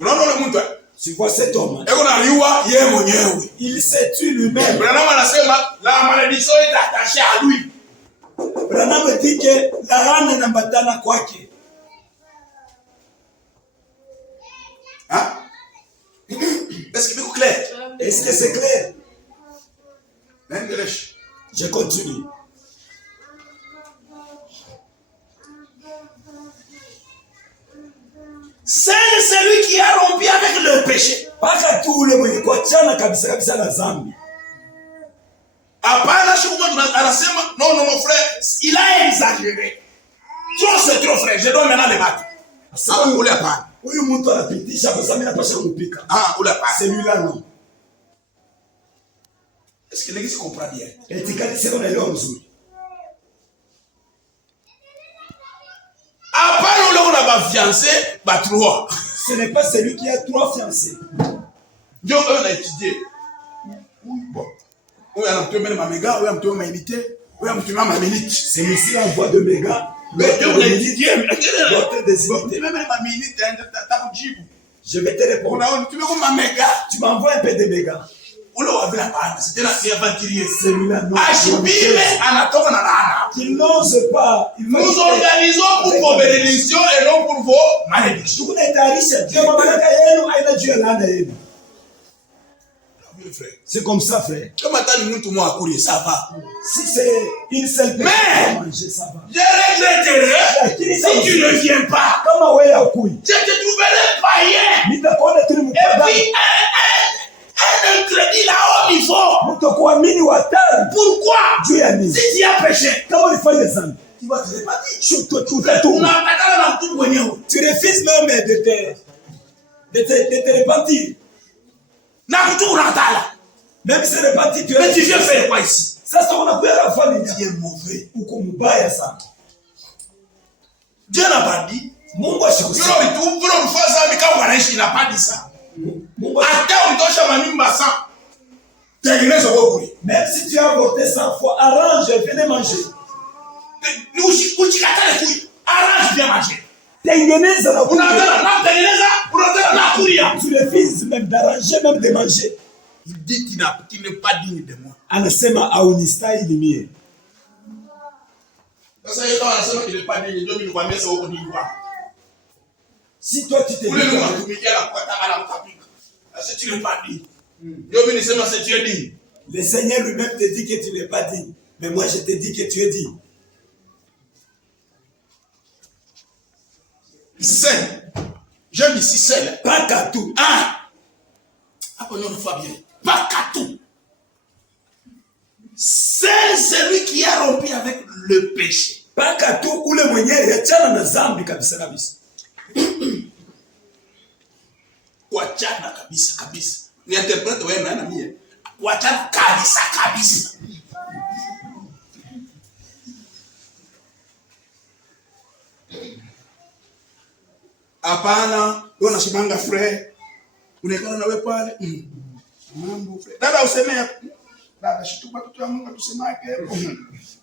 Unaona ule mtu? Tu vois cet homme, Eko na liwa yeye mwenyewe. il s'est tué lui-même. Branham anasema la malédiction est attachée à lui. Branham dit que laana inambatana kwake. Hein? Est-ce que c'est clair? Est-ce que c'est clair? Je continue. C'est celui qui a rompu avec le péché. Paka tu ule mwenye kuachana kabisa kabisa na dhambi. Hapana shukumu anasema non frère, il a exagéré. Trop c'est trop frère, je dois maintenant le battre. Ah ule hapana. Huyu mtu anapitisha kwa sababu anapasha kumpika. Ah ule hapana. Celui-là non. Est-ce que l'église comprend bien? Etikadi sema unaelewa mzuri. Hapana ule una ba fiancé, ba trois. Ce n'est pas celui qui a 3 fiancés. Ndio on a étudié. Bon. Ou a mtu mena mamega, ou a mtu mena unité, ou a mtu mena minute. Celui-ci envoie 2 mégas. Mais on a étudié. L'autre des unités. Tu mena ma minute, t'as kujibu. Je vais te répondre. Tu veux ma méga? Tu m'envoies un peu de mégas. Ule wa vile hapana, c'était la aventurier. Celui-là non. Ashibile anatoka na laana. Qu'il n'ose pas. Nous organisons pour vos bénédictions et non pour vos malédictions. Tukunetayarisha juu ya mamlaka yenu aina juu ya laana yenu. C'est comme ça, frère. Comme attends nous tout moi à courir, ça va. Si c'est une seule personne à manger, ça va. Je regretterai si tu ne viens pas. Kama wewe hukui. Je te trouverai païen. Nitakuona tu Et puis un crédit là-haut niveau. Mtakuamini watari. Pourquoi? Juu ya nini? Si tu as péché, kama ulifanya dhambi, tu vas te repentir. Tu refuses même de te repentir. Même si repentir, mais tu viens faire quoi ici? Sasa unakuja kufanya nini? Tu es mauvais. Uko mbaya sana. Dieu n'a pas dit. Mungu ashikusema. Il n'a pas dit ça. Hata utosha mamimba sana. Tengeneza wewe. Même si tu as avorté 100 fois, arrange, venez manger. Usikatale kuya. Arrange, viens manger. Tengeneza na kuya. Unataka na kuya. Tu refuses même d'arranger, même de manger. Il dit qu'il n'est pas digne de moi. Anasema haunistahili mie. Sasa yeye anasema qu'il n'est pas digne, ndio mimi nikwambia sasa huko ni kwa. Si toi tu te dis si tu n'es pas digne. Le Seigneur lui-même te dit que tu n'es pas digne. Mais moi je te dis que tu es digne. Saint. J'aime ici seul. Pas qu'à tout. Apprenons une fois bien. Pas qu'à tout. C'est celui qui a rompu avec le péché. Pas qu'à tout. Ule mwenyewe achana na dhambi kabisa kabisa. Kuachana kabisa kabisa. Ni interprete wewe maana mie. Kuachana kabisa kabisa. Hapana, wewe unashimanga frère. Unaikana na wewe pale. Mambo frère. Dada usemea. Dada shituka kitu ya Mungu tusemake.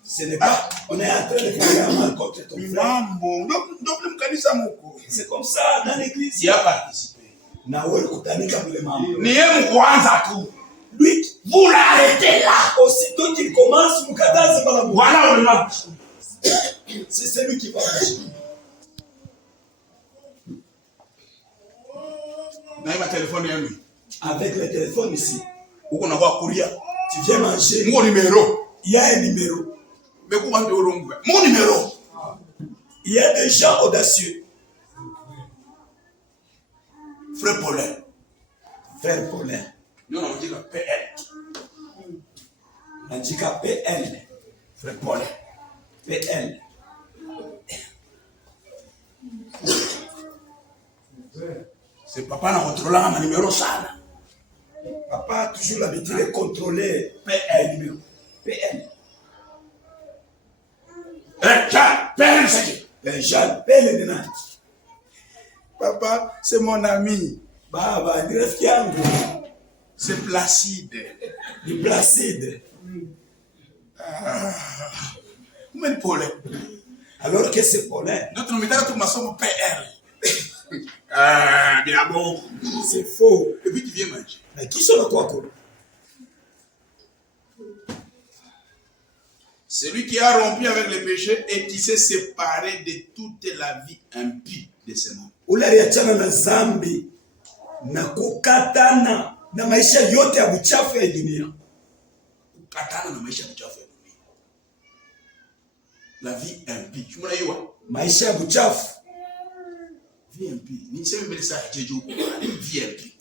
Ce n'est pas, on est en train de faire un mal contre ton frère. Mambo, ndio mkanisa mko. C'est comme ça dans l'église. Il y a participé. Na wewe kutanika vile mambo. Ni yeye mkwanza tu. Lui, vous l'arrêtez là. Aussitôt qu'il commence, mkataze bala. Voilà on l'a. C'est celui qui va marcher. Na ima téléphone yangu. Avec le téléphone ici. Uko na kwa kuria. Tu viens manger. Mon numéro. Il y a un numéro. Mais comment te olongue? Mon numéro. Il y a des gens audacieux. Frère Paulin. Frère Paulin. Non, on dit que PL. On dit que PL. Frère Paulin. PL. C'est papa n'a contrôlé un numéro ça. Papa a toujours l'habitude de contrôler PL numéro. PL. PL, c'est Jean, PL de Nantes. Papa, c'est mon ami. Baba, ni rafiki yangu. C'est Placide. Ni Placide. Comment Paulin? Alors que c'est Paulin. Notre numéro tout maçon PL. Bien bon. C'est faux. Et puis tu viens manger. Mais qui sont le quoi? Celui qui a rompu avec le péché et qui s'est séparé de toute la vie impie de ses membres. Ule aliachana na zambi na kukatana na maisha yote ya uchafu ya dunia. Kukatana na maisha ya uchafu ya dunia. La vie impie. Tunaiwa maisha ya uchafu. Vie impie. Ni sema mbele saa jeju vie impie.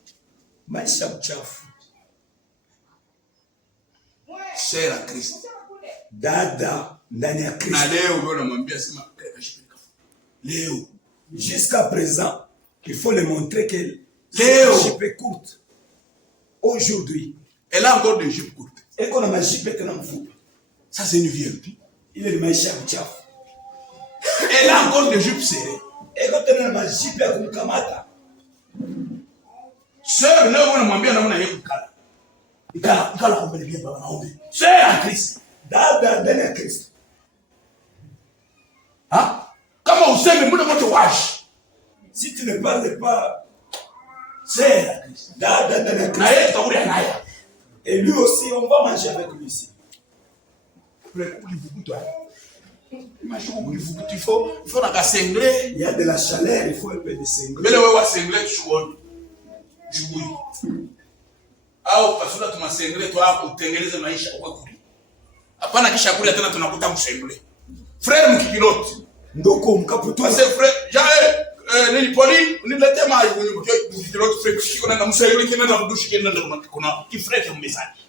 Maisha ya uchafu. Cher à Christ. Dada ndani ya Kristo. Na leo unaona mwambia sema leo jusqu'à présent il faut le montrer que la jupe est courte. Aujourd'hui elle a encore des jupes courtes. Et qu'on a ma jupe tena mfupi. Ça c'est une vie impie. Il est maisha mchafu. Elle a encore des jupes serrées. Et quand tena ma jupe ya kumkamata. Sœur leo unamwambia naona yeye kukala. Ikala kumbele bien baba naombe. Cher à Christ. Dada ndani ya Kristo. Kama useme muda wote washi. Si tu ne parles pas, c'est dada ndani ya Kristo. Et lui aussi, on va manger avec lui ici. Il y a de la chaleur, il faut un peu de senglet. Mais le senglet chugui. Au pasula tuma senglet toi kutengeneza maisha kwa kuli. Hapana kisha kula tena tunakuta msenglet. Frère mkipiloti. Ndoko mkaputwa. C'est frère, j'ai nini Pauline, uniletea maji kwenye mkipiloti frère kiko na msenglet kina na kudushi kina na kuna kifrère mmesaji.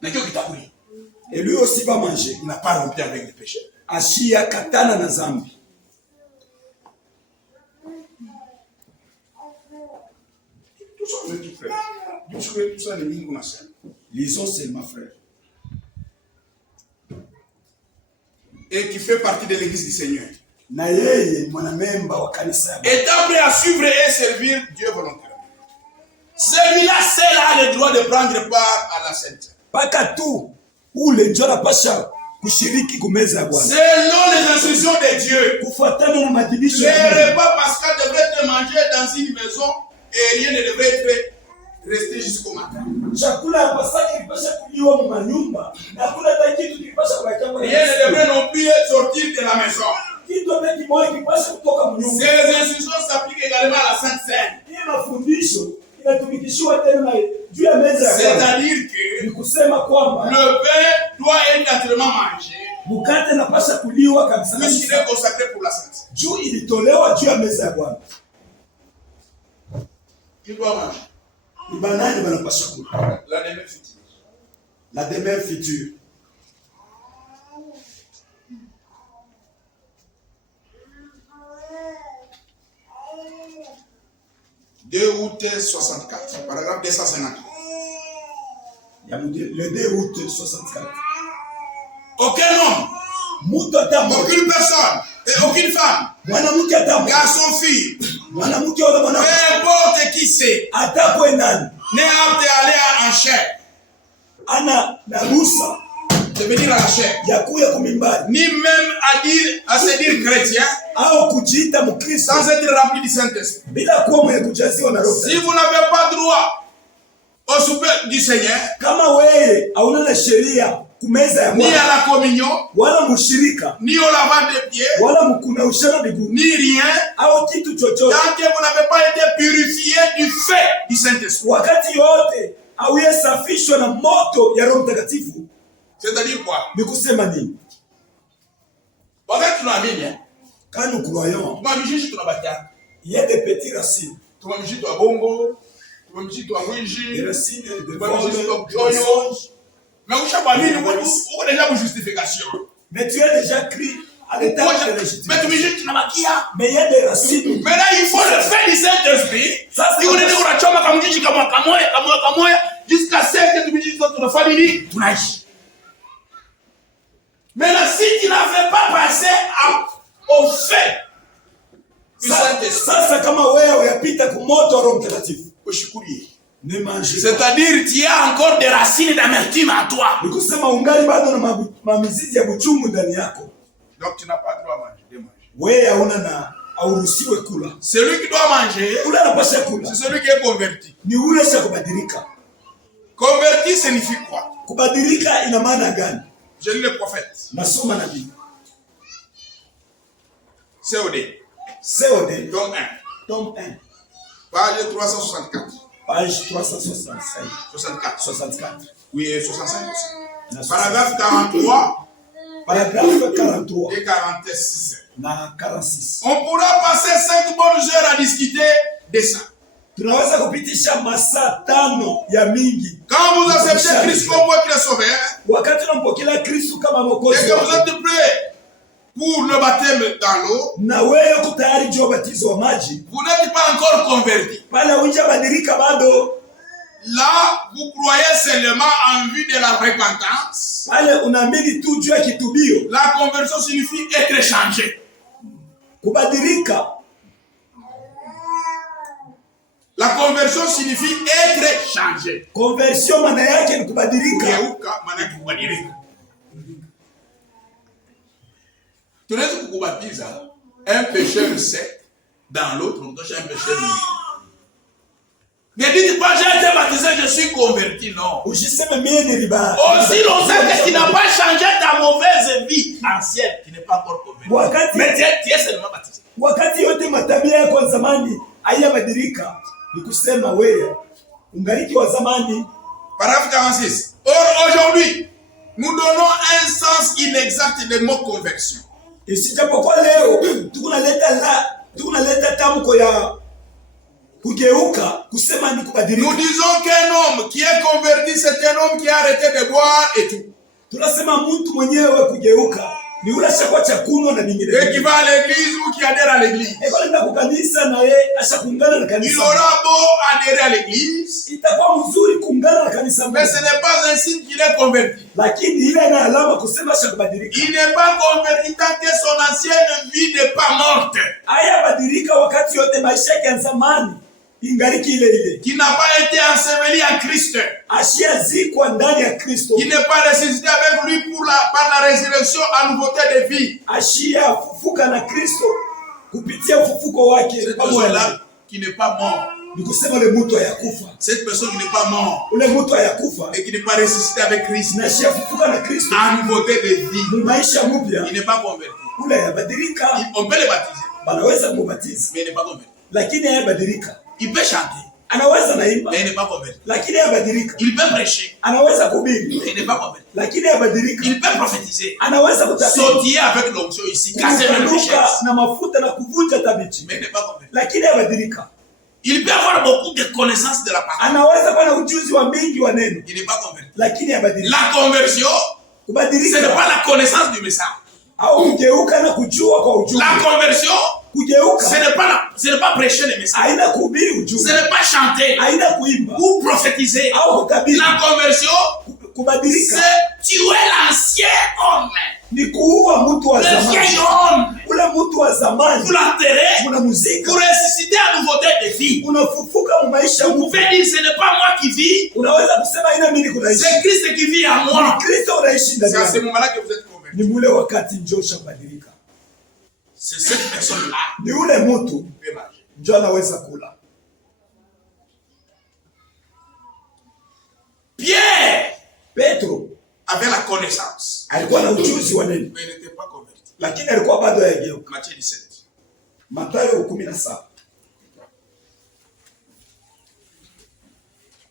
Na kio kitakuli. Et lui aussi va manger. Il n'a pas rompu avec le péché. Ashia katana na zambi. Tout ça, mes frères. Tout ça, les lignes qu'on a fait. Lisons seulement, frère. Et qui fait partie de l'église du Seigneur. Na yeye mwanamemba wa kanisa. Étant prêt à suivre et servir Dieu volontairement. Celui-là seul a le droit de prendre part à la sainte. Paka tu ule njoo anapasha kushiriki kumeza ya Bwana. Selon les instructions de Dieu. Kufuatana na madhinisho ya Mungu. Le repas pascal devrait être mangé dans une maison et rien ne devrait être resté jusqu'au matin. Chakula ya Pasaka ilipasha kuliwa mu manyumba na hakuna hata kitu kilipasha kubaki hapo. Rien ne devrait non plus sortir de la maison. Kitu hata kimoja kilipasha kutoka mnyumba. Ces instructions s'appliquent également à la Sainte Seine. Hii mafundisho inatumikishwa tena juu ya meza ya Bwana. C'est-à-dire que ni kusema kwamba le pain doit être entièrement mangé. Mkate napasha kuliwa kabisa. Puisqu'il est consacré pour la Sainte. Juu ilitolewa juu ya meza ya Bwana. Qui doit manger? Ni banani banapasha kula? La demeure future. La demeure future. « 2 août 64, paragraphe 250. Le 2 août 64. Aucun homme, aucune personne et aucune femme, garçon, fille, peu importe qui c'est, n'est apte à aller en chair. De venir à la chair. Ni même à se dire chrétien sans être rempli du Saint-Esprit. Si vous n'avez pas droit au souper du Seigneur, ni à la communion, ni au lavage des pieds, ni rien, tant que vous n'avez pas été purifié du feu du Saint-Esprit. C'est-à-dire quoi? Wakati tunaamini, quand nous croyons, tumamishishi tunabakia. Il y a des petits racines. Tumamishishi twa bongo, tumamishishi twa mwishi, des racines de tumamishishi twa kuchoyo. Mais ushakuamini uko déjà pour justification. Mais tu as déjà crié à l'état de légitimité. Mais tumamishishi tunabakia. Mais il y a des racines. Mais là il faut le faire du Saint-Esprit. Ça c'est on est unachoma kama mjiji kama kamoya jusqu'à ce que tumamishishi twa famille tunaishi. Mais là, si tu n'avais pas passé au fait du Saint-Esprit, c'est-à-dire tu as encore des racines d'amertume en toi. Donc tu n'as pas le droit de manger. Celui qui doit manger, c'est celui qui est converti. Converti signifie quoi? Je lis le prophète. Nasoma nabii. COD. COD. Tome 1. Tome 1. Page 364. Page 365. 64. 64. Oui, 65 aussi. Paragraphe 43. Paragraphe 43. Et 46. Na 46. On pourra passer 5 bonnes heures à discuter de ça. Tunaweza kupitisha masaa 5 ya mingi. Quand vous acceptez Christ comme votre sauveur, wakati unampokea Kristo kama mwokozi, et que vous êtes prêt pour le baptême dans l'eau, na wewe uko tayari juu ya ubatizo wa maji, vous n'êtes pas encore converti. Pale hujabadilika bado. Là, vous croyez seulement en vue de la repentance. Pale unaamini tu juu ya kitubio. La conversion signifie être changé. Kubadilika. La conversion signifie être changé. Conversion maana yake ni kubadilika. Kugeuka maana yake kubadilika. Tunaweza kukubatiza un pécheur sec dans l'autre, on touche un pécheur nouveau. Ne dites pas j'ai été baptisé, je suis converti, non. Aussi longtemps que tu n'as pas changé ta mauvaise vie ancienne, tu n'es pas encore converti. Mais tu es seulement baptisé. Wakati yote matabia yako ya zamani hayabadilika, ni kusema wewe ungaliki wa zamani. Paragraphe 46. Or aujourd'hui, nous donnons un sens inexact des mots conversion. Isijapokuwa leo tukunaleta tamko ya kugeuka, kusema ni kubadilika. Nous disons qu'un homme qui est converti, c'est un homme qui a arrêté de boire et tout. Tunasema mtu mwenyewe kugeuka ni ule shakwa cha kunywa na vingine. Et qui va à l'église ou qui adhère à l'église. Anaenda kwa kanisa na yeye ashakuungana na kanisa. Il aura beau adhérer à l'église, itakuwa mzuri kuungana na kanisa, mais ce n'est pas un signe qu'il est converti. Lakini ile ina alama kusema ashakubadilika. Il n'est pas converti tant que son ancienne vie n'est pas morte. Hayabadilika wakati yote maisha yake ya zamani ingaliki ile ile. Qui n'a pas été enseveli en Christ. Ashiazikwa ndani ya Kristo. Qui n'est pas ressuscité avec lui par la résurrection en nouveauté de vie. Ashiafufuka na Kristo kupitia ufufuko wake. Cette personne-là qui n'est pas mort. Ni kusema le mtu hayakufa. Cette personne qui n'est pas mort. Ule mtu hayakufa. Et qui n'est pas ressuscité avec Christ. Na ashiafufuka na Kristo en nouveauté de vie. Mu maisha mpya. Il n'est pas converti. Ule yabadilika. On peut le baptiser. Banaweza kumubatiza. Mais il n'est pas converti. Lakini hayabadilika. Il peut chanter. Anaweza naimba. Mais il n'est pas converti. Lakini hayabadilika. Il peut prêcher. Anaweza kuhubiri. Mais il n'est pas converti. Lakini hayabadilika. Il peut prophétiser. Anaweza kutabiri. Sautiller avec l'onction ici, casser même les chaises. Na mafuta na kuvunja tabichi. Mais il n'est pas converti. Lakini hayabadilika. Il peut avoir beaucoup de connaissances de la parole. Anaweza kuwa na ujuzi wa mingi wa neno. Il n'est pas converti. Lakini hayabadilika. La conversion, ce n'est pas la connaissance du message. Au kugeuka na kujua kwa ujumbe. La conversion, kugeuka, ce n'est pas prêcher les messages. Haina kuhubiri ujumbe. Ce n'est pas chanter. Haina kuimba. Ou prophétiser. Au kutabiri. La conversion, kubadilika, c'est tuer l'ancien homme. Ni kuua mtu wa zamani. Le vieil homme. Ule mtu wa zamani. Pour l'enterrer. Unamuzika. Pour ressusciter à nouveauté de vie. Unafufuka mu maisha. Vous pouvez dire ce n'est pas moi qui vis. Unaweza kusema ina mimi kunaishi. C'est Christ qui vit en moi. Kristo unaishi ndani. C'est à ce moment-là que vous êtes converti. Ni mule wakati njoo shabadilika. C'est cette personne-là. Ni ule mtu njoo anaweza kula. Pierre, Petro avait la connaissance. Alikuwa na ujuzi wa neno. Mais il n'était pas converti. Lakini alikuwa bado hajageuka. Matthieu 17. Mathayo 17.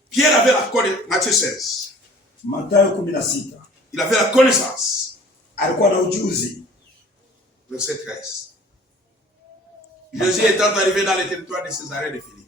Pierre avait la connaissance. Matthieu 16. Mathayo 16. Il avait la connaissance. Alikuwa na ujuzi. Verset 13. Jésus étant arrivé dans le territoire de Césarée de Philippe.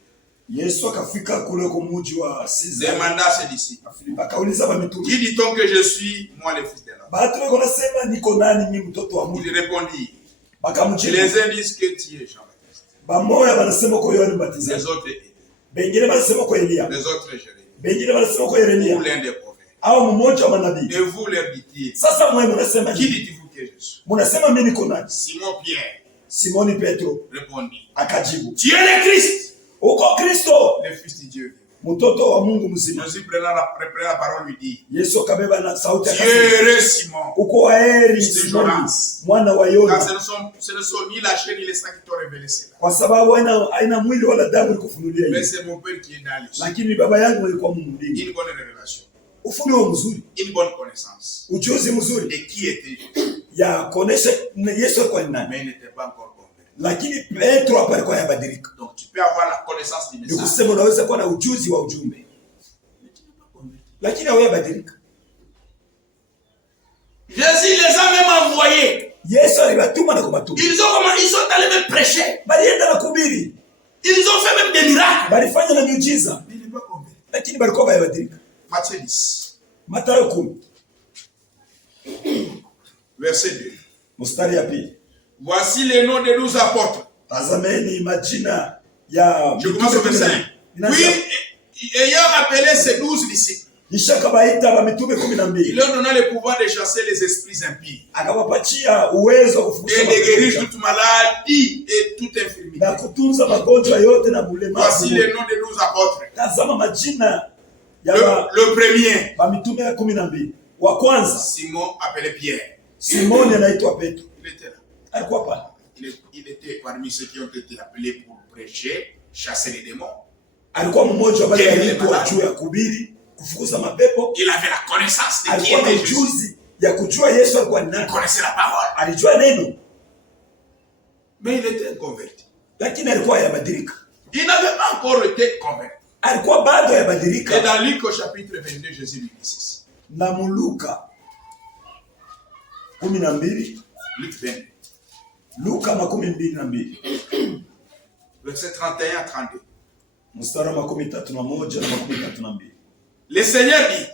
Yesu akafika kule kwa mji wa César. Demanda à ses disciples. Akauliza mitume. Qui dit-on que je suis, moi le fils de l'homme? Batu wako nasema niko nani mimi mtoto wa Mungu? Il répondit. Bakamjibu. Les uns disent que tu es Jean-Baptiste. Bamoya wanasema kwa Yohana Mbatizaji. Les autres Élie. Bengine wanasema kwa Elia. Les autres Jérémie. Bengine wanasema kwa Yeremia. Ou l'un des prophètes. Au mmoja wa manabii. Et vous leur dites. Sasa mwe mnasema qui dites-vous que je suis? Mnasema mimi niko nani? Simon Pierre. Simoni Petro Répondit. akajibu. Tu es le Christ. Uko Kristo, le fils de Dieu. Mtoto wa Mungu mzima. Jésus prenant la parole lui dit. Yesu akabeba na sauti akasema. Heureux Simon. Uko heri Simoni, mwana wa Yona. Car ce ne sont ni la chair ni le sang qui t'ont révélé cela. Kwa sababu haina mwili wala damu ilikufunulia hiyo. Mais c'est mon Père qui est dans les cieux. Lakini baba yangu alikuwa Mungu mbinguni. Une bonne révélation. ufunuo mzuri, une bonne connaissance ujuzi mzuri de qui était Jésus. ya kuonesha Yesu alikuwa ni nani, Mais il n'était pas encore convaincu. lakini Petro hapa alikuwa yabadilika. Donc tu peux avoir la connaissance du Ni message, kusema unaweza kuwa na ujuzi wa ujumbe, lakini hawayabadilika. Jésus les a même envoyés. Yesu alibatuma na kubatuma, Ils sont allés même prêcher. balienda na kuhubiri, Ils ont fait même des miracles. balifanya na miujiza, Mais il n'est pas convaincu. lakini balikuwa bayabadilika. Matthieu 10, Mathayo 10 verset 2. mstari ya pili. Voici les noms des 12 apôtres. Tazameni majina ya Je commence au verset 1. Puis, ayant appelé ses 12 disciples, Ishaka baita ba mitume 12, il leur donna le pouvoir de chasser les esprits impies akawapatia uwezo wa et kufukuza de guérir magonjwa toute maladie et toute infirmité. na kutunza magonjwa yote na Voici ulemavu. les noms des 12 apôtres. Tazama majina ya Le premier, ba mitume ya 12. Wa kwanza Simon appelé Pierre. Simoni anaitwa Petro, Il était là. alikuwa pale, Il était parmi ceux qui ont été appelés pour prêcher, chasser les démons. alikuwa mmoja wa wale walioitwa juu ya kuhubiri, kufukuza mapepo. Il avait la connaissance de qui Alikuwa na était Jésus. ujuzi ya kujua Yesu alikuwa ni Il nani, connaissait la parole. alijua neno, Mais il était inconverti. lakini alikuwa yabadilika, Il n'avait pas encore été convaincu. alikuwa bado Et yabadilika. dans Luc au chapitre 22, Jésus lui dit ceci. Na Luka 12, Luc 22, Luka 22, verset 31 à 32. mstari wa 31 na 32. Le Seigneur dit,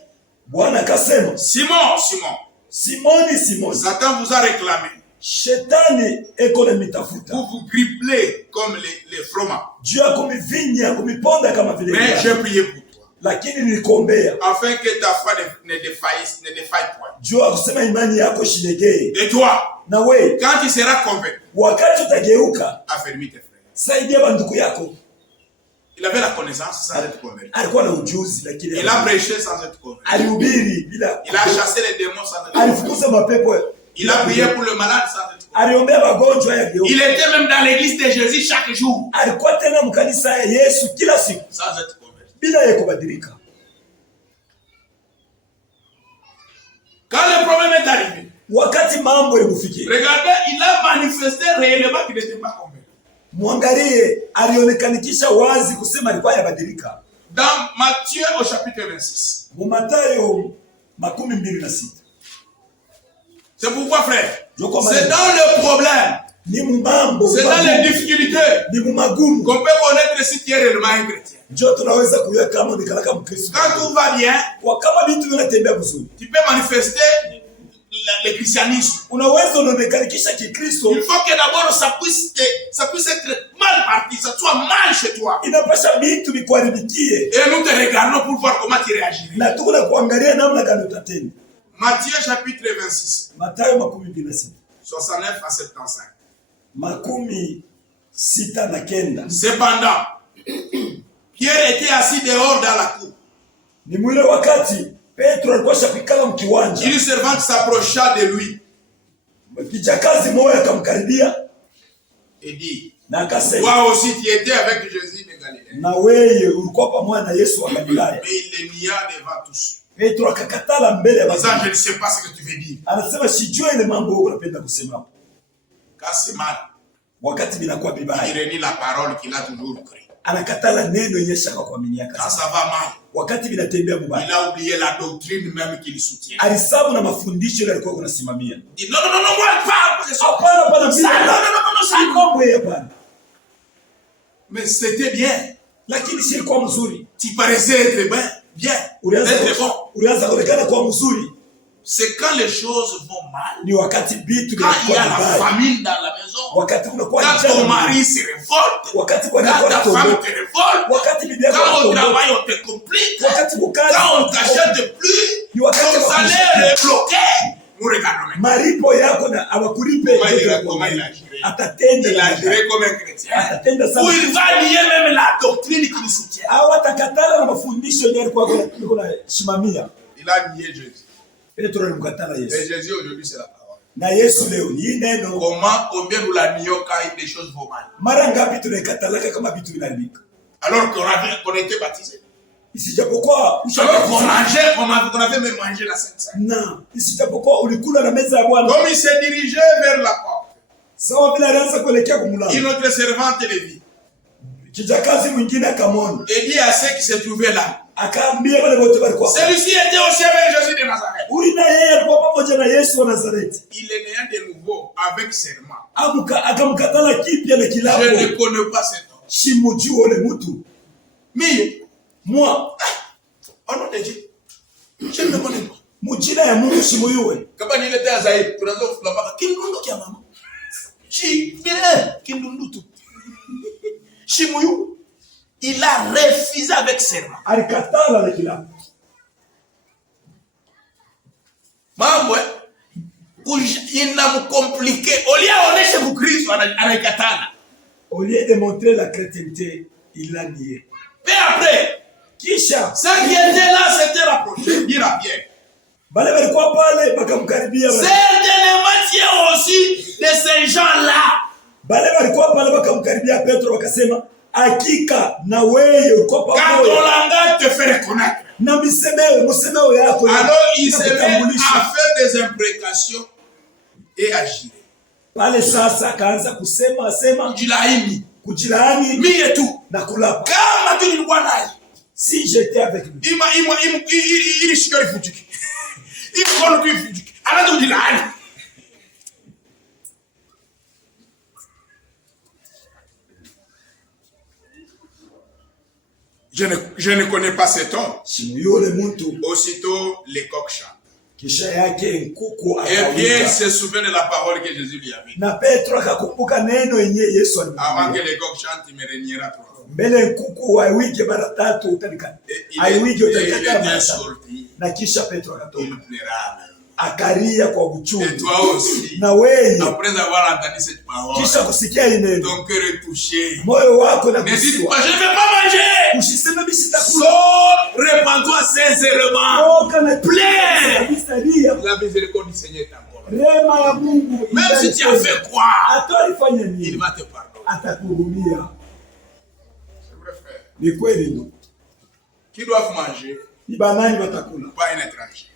Bwana akasema, Simon, Simon, Simoni, Simoni, Satan vous a réclamé shetani eko na mitafuta pour vous gripler comme les fromages. juu ya kumivinya kumiponda kama vile Mais ngano. j'ai prié pour toi, Lakini nilikuombea afin que ta foi ne défaille point. juu ya kusema imani yako shilegee. Et toi, Na we quand tu seras convaincu, wakati utageuka, affermis tes frères. saidia banduku yako. Il avait la connaissance sans être convaincu. Alikuwa na ujuzi lakini Il a prêché sans être convaincu. alihubiri bila, Il a chassé les démons sans être convaincu. alifukuza mapepo, Il a prié pour le malade sans être convaincu. aliombea magonjwa ya Il était même dans l'église de Jésus chaque jour alikuwa tena mkanisa ya Yesu kila siku sans être convaincu. bila ya kubadilika. Quand le problème est arrivé, Wakati mambo yalimufikia, regardez, il a manifesté réellement qu'il n'était pas convaincu. mwangalie, alionekanikisha wazi kusema alikuwa yabadilika. Dans Matthieu au chapitre 26. Mathayo 26. C'est pourquoi, frère, Joko c'est dans le problème, ni mumambo, c'est dans les difficultés ni mumagumu qu'on peut connaître si tu es réellement un chrétien. ndio tunaweza kujua kama nikalaka Mkristo. Quand tout va bien, Kwa kama vitu vinatembea vizuri, tu peux manifester le christianisme. unaweza unaonekanikisha Kikristo. Il faut que d'abord ça puisse être mal parti, ça soit mal chez toi. Inapasha vitu vikuharibikie Et nous te regardons pour voir comment tu réagirais. na tuko na kuangalia namna gani utatenda. Matthieu chapitre 26, Mathayo 26 69 à 75. 69. Cependant, Pierre était assis dehors dans la cour. Ni mwile wakati Petro alikuwa shapikala mkiwanja, Une servante s'approcha de lui kijakazi moja akamkaribia et dit, na akasema, toi aussi tu étais avec Jésus de Galilée. na wewe ulikuwa pamoja na Yesu wa Galilaya. Mais il les nia devant tous. Petro akakatala mbele ya Disant, watu. je ne sais pas ce que tu veux dire. Anasema sijui ile mambo wewe unapenda kusema. Quand c'est mal, Wakati binakuwa il vibaya, renie la parole qu'il a toujours cru. anakatala neno yenye shaka kuaminiaka. Quand ça va mal, Wakati binatembea il mubaya, a oublié la doctrine même qu'il soutient. alisabu na mafundisho ile alikuwa anasimamia. Il dit, non, non, non, non, moi, pas. Hapana, hapana, Ça, non, non, non, non, ça, non. mambo yeye hapana. Mais c'était bien. Lakini si ilikuwa mzuri. Tu paraissais être bien. Être bon. Ulianza kuonekana kuwa mzuri. C'est quand les choses vont mal. Ni wakati vitu Quand il y a vinakuwa la vibaya. famine dans la maison. Wakati kunakuwa Quand njaa. ton mari se révolte. Wakati kwa Quand ta femme te révolte. wakati bibi yako Quand au anatomboka. travail on te complique. Wakati kukazi. Quand on t'achète plus. Ni wakati Ton wa salaire est bloqué. Nous regardons maintenant. Maripo yako na awakulipe. Comment il a géré? Atatenda. Il a géré comme un chrétien. Atatenda Où sana. il va nier même la doctrine qu'il soutient. Hawatakatala na mafundisho yenyewe alikuwa anasimamia. Il a nié Jésus. Petro alimkatala Et Yesu. Jésus aujourd'hui c'est la parole. Na Yesu leo ni neno. Combien nous la nions quand des choses vont mal? Mara ngapi tunakatalaka kama vitu vinaharibika? Alors qu'on était baptisé. isijapokuwa on avait même mangé la Sainte Seine. Na isijapokuwa ulikula na meza ya Bwana. Comme il s'est dirigé vers la porte. Sawa vile alianza kuelekea kumlango. Une autre servante le vit. Kijakazi mwingine akamwona. Et dit à ceux qui se trouvaient là. Akaambia wale wote walikuwa. Celui-ci était aussi avec Jésus de Nazareth. Huyu na yeye alikuwa pamoja na Yesu wa Nazareti. Il est né de nouveau avec serment. Akamkatala kipya na kilapo. Je ne connais pas cet homme. Shimujui ole mtu. Moi, au nom de Dieu, je ne le connais pas. Mujina ya Mungu shimuyue. Kama ni ile taa zaidi, tunaanza kufulapaka kindundu kia mama. Kindundu tu. Shimuyu, il a refusé avec serment. Alikatala na kilapo. Mambo inamcompliqué. Au lieu d'aonesha Mkristo anakatala. Au lieu de montrer la chrétienté, il l'a nié. Mais après, kisha ceux qui étaient là s'étaient rapprochés, dire à Pierre. Bale walikuwa pale bakamkaribia. Certainement Dieu aussi de ces gens-là. Bale walikuwa pale bakamkaribia Petro wakasema, hakika na wewe uko pamoja. Quand ton langage te fait reconnaître. Na msemeo yako. Alors il se met à faire des imprécations et agir. Pale sasa kaanza kusema kujilaani mie tu na kulapa. Kama tu nilikuwa naye, si j'étais avec lui. Ili shikari fujiki. Kono tu fujiki. Anaanza kujilaani. Je ne connais pas cet homme. Aussitôt les coqs chantent. Et Pierre se souvient de la parole que Jésus lui avait dit. Avant que les coqs chantent, il me régnera 3 fois. Et il est sorti. Il plaira. Akalia kwa uchungu. Et toi aussi. Na wewe, après avoir entendu cette parole, kisha kusikia ile neno, ton cœur est touché. Moyo wako na ne dis pas je ne vais pas manger. Usiseme mimi sitakula. Sors, répands-toi sincèrement. Plein. La miséricorde du Seigneur est encore. Rema ya Mungu. Même si tu as fait quoi, atalifanya nini? Il va te pardonner. Atakuhurumia. C'est vrai frère. Ni kweli ndio. Qui doivent manger? Ni banani watakula. Pas un étranger.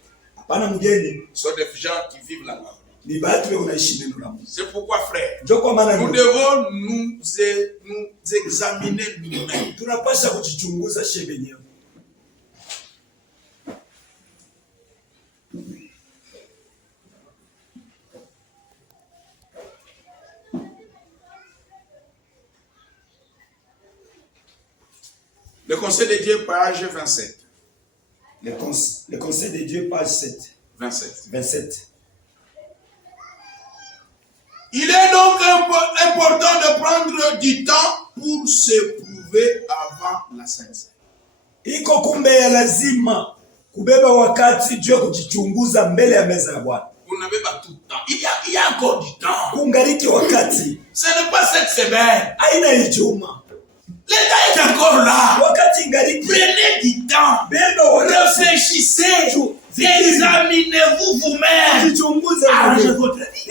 Ce sont des gens qui vivent là-bas. C'est pourquoi, frère, nous devons nous examiner nous-mêmes. Le Conseil de Dieu, page 27. Le Conseil de Dieu, page 7. 27. Il est donc important de prendre du temps pour s'éprouver avant la Sainte Seine. Iko kumbe ya lazima kubeba wakati juu ya kujichunguza mbele ya meza ya Bwana. Unabeba tout le temps. Il y a encore du temps. Kungariki wakati. Ce n'est pas cette semaine. Haina Ijumaa. Le temps est encore là. Prenez du temps. Réfléchissez. Examinez-vous vous-même. Arrangez votre vie.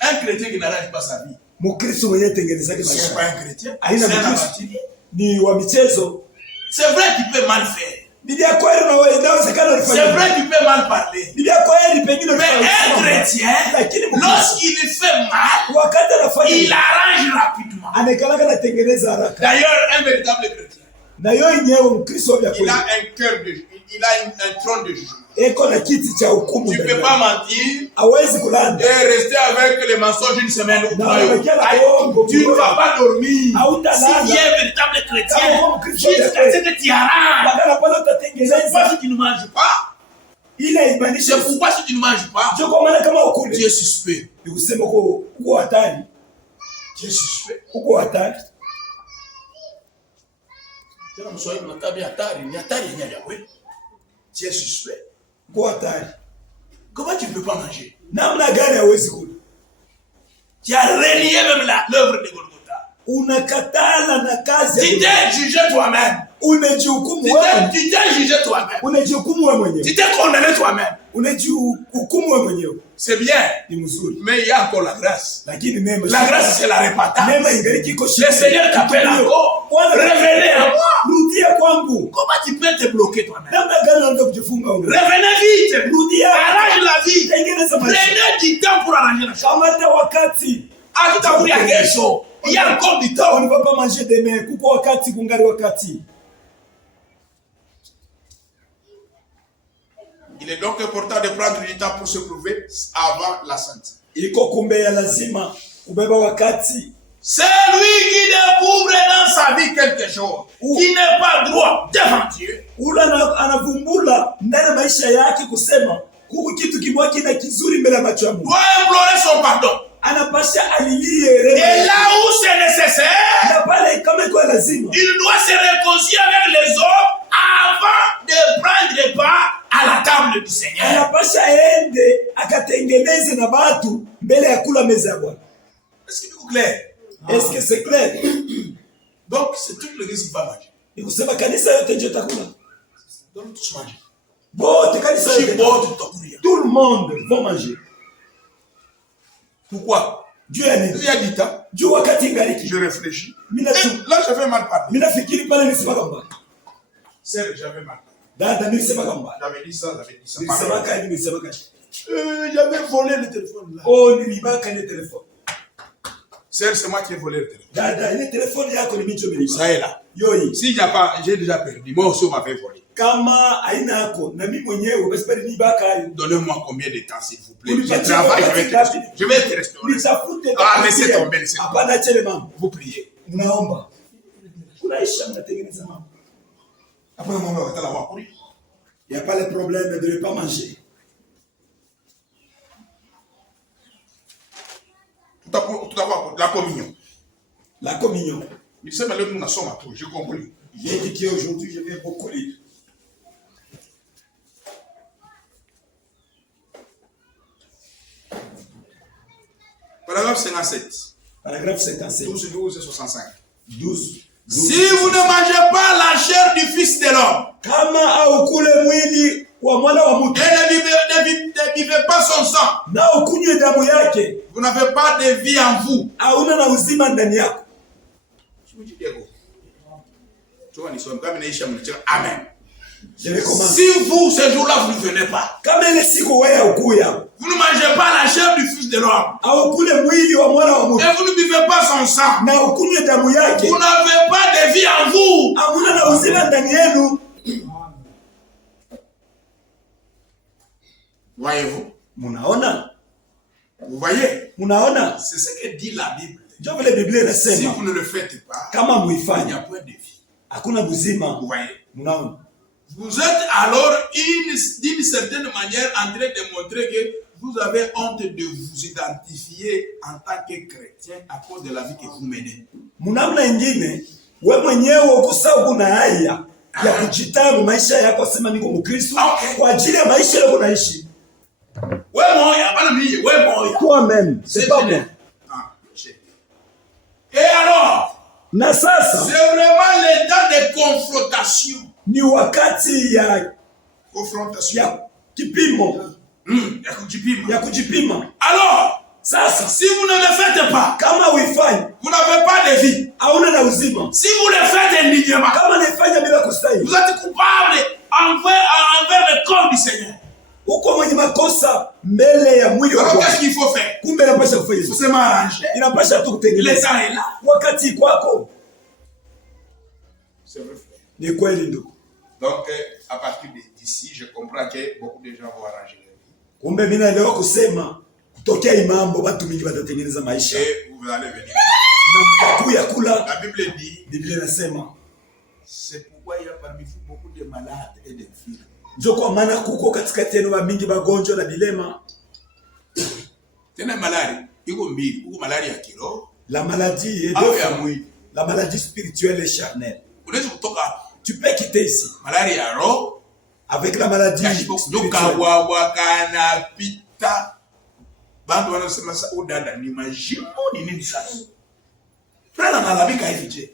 Un chrétien qui n'arrange pas sa vie, c'est pas un chrétien. C'est un aventurier. C'est vrai qu'il peut mal faire. C'est vrai qu'il peut mal parler. Mais un chrétien, lorsqu'il fait mal, il arrange rapidement. D'ailleurs, un véritable chrétien, il a un cœur il a un trône de jugement. Tu ne peux pas mentir et rester avec les mensonges une semaine ou deux. Tu ne vas pas dormir. Si tu es un véritable chrétien, jusqu'à ce que tu arranges. C'est pourquoi si tu ne manges pas, c'est pourquoi si tu ne manges pas, tu es suspect. Tu es suspect. Tu es suspect. Comment tu ne peux pas manger? Tu as renié même l'œuvre de Golgotha. unakatala na kazi. Tu t'es jugé toi-même. Unajihukumu wewe. Tu t'es jugé toi-même. Unajihukumu wewe mwenyewe. Tu t'es condamné toi-même. Unajihukumu wewe mwenyewe. C'est bien. Ni mzuri. Mais il y a encore la grâce. Lakini neema. La grâce c'est la repentance. Neema ingaliki iko chini. Le Seigneur t'appelle encore. Revenez à moi. Rudia kwangu. Comment tu peux te bloquer toi-même? Namna gani unaweza kujifunga wewe? Revenez vite. Rudia. Arrange la vie. Tengeneza maisha. Prenez du temps pour arranger la chose. Kamata wakati. Hatutakulia kesho. Il y a encore du temps. On ne va pas manger demain. Kuko wakati kungali wakati. Il est donc important de prendre du temps pour se prouver avant la sainte. Iko kumbe ya lazima kubeba wakati. C'est lui qui découvre dans sa vie quelque chose qui n'est pas droit devant Dieu. Ula anavumbula ndani maisha yake kusema kuku kitu kimoja kina kizuri mbele ya macho ya Mungu. Doit implorer son pardon. Anapasha alilie rehema. Et là où c'est nécessaire, na pale kama iko lazima, il doit se réconcilier avec les hommes avant de prendre part à la table du Seigneur. Anapasha ende akatengeneze na watu mbele ya kula meza ya Bwana. Est-ce que c'est clair? Est-ce que c'est clair? Donc c'est toute l'église qui va manger. Ni kusema kanisa yote ndio takula. Donc tous manger. Bote kanisa yote. Tout le monde va manger. Pourquoi? Dieu a dit. Il a dit ça. Dieu wakati ngaliki. Je réfléchis. Là j'avais mal parlé. Mina fikiri pale nisema kamba. C'est j'avais mal. Dada nisema kamba. J'avais dit ça. Nisema kani. J'avais volé le téléphone là. Oh, nilibaka le téléphone. C'est moi qui ai volé le téléphone. Dada, le téléphone yako ni micho miliba. Ça est là. Yoi. Si j'ai pas, j'ai déjà perdu. Moi aussi on m'avait volé. Kama aina yako na mimi mwenyewe usipende nibaka hayo. Donnez-moi combien de temps s'il vous plaît. Je travaille, je vais te restaurer. Ah, laissez tomber, laissez tomber. Hapana chele mama. Vous priez. Mnaomba. Kunaisha mnatengeneza mama. Après le moment, on va la voir courir. Il n'y a pas le problème de ne pas manger. Tout d'abord, la communion. La communion. Mais c'est malheureux, nous en sommes à tout. J'ai compris. J'ai dit qu'aujourd'hui, je vais beaucoup lire. Paragraphe 57. Paragraphe 57. 12, 12 et 65. 12. Si vous ne mangez pas la chair du Fils de l'homme, kama aukule mwili wa mwana wa mtu, ne vivez pas son sang, na ukunywe damu yake, vous n'avez pas de vie en vous. Hauna na uzima ndani yako. Amen. Je recommence. Si vous, ce jour-là, vous ne venez pas, kama ile siku wewe ukuya, vous ne mangez pas la chair du Fils de l'homme, aukule mwili wa mwana wa mtu, et vous ne buvez pas son sang, na ukunywe damu yake, vous n'avez pas de vie en vous. Hauna na uzima ndani yenu. Voyez-vous? Munaona? Vous voyez? Munaona? C'est ce que dit la Bible. Ndio vile Biblia inasema. Si vous ne le faites pas, kama il n'y muifanya, a point de vie. hakuna uzima. Vous voyez? Munaona? Vous êtes alors d'une certaine manière en train de montrer que vous avez honte de vous identifier en tant que chrétien à cause de la vie que vous menez. Munamna ingine, wewe mwenyewe ukusahau kuna haya ya kujitamu maisha yako sema niko Mkristo kwa ajili ya maisha yako naishi. Wewe moya, bana mimi, wewe moya. Toi-même, c'est pas moi. Et alors, na sasa c'est vraiment le temps de confrontation. Ni wakati ya confrontation. Ya kipimo. Ya kujipima. Alors, sasa si vous ne le faites pas, kama uifanye, vous n'avez pas de vie. Hauna na uzima. Si vous le faites indignement, kama naifanya bila kustahili, vous êtes coupable envers le corps du Seigneur. Uko mwenye makosa mbele ya mwili wa Bwana. Qu'est-ce qu'il faut faire? Kumbe inapasha kufanya. Il faut se m'arranger. Inapasha tu kutengeneza. Le temps est là. Wakati kwako. C'est vrai. Ni kweli ndugu. Donc à partir d'ici, je comprends que beaucoup de gens vont arranger leur vie. Kumbe mimi naelewa kusema kutokea imambo watu mingi watatengeneza maisha. Et vous allez venir. Na mtakuya kula. La Bible dit. Biblia inasema. C'est pourquoi il y a parmi vous beaucoup de malades et d'infirmes. Ndio kwa maana kuko katikati yenu mingi magonjwa na dilema. Tena malaria iko mbili, uko malaria ya kiroho, la maladie et ya mwili, la maladie spirituelle et charnelle. Unaweza kutoka hapo. Tu peux quitter ici. Malaria ya roho avec la maladie spirituelle. Wa kana pita. Bantu wanasema sasa udada ni majimo ni nini sasa? Frère analabika hivi je.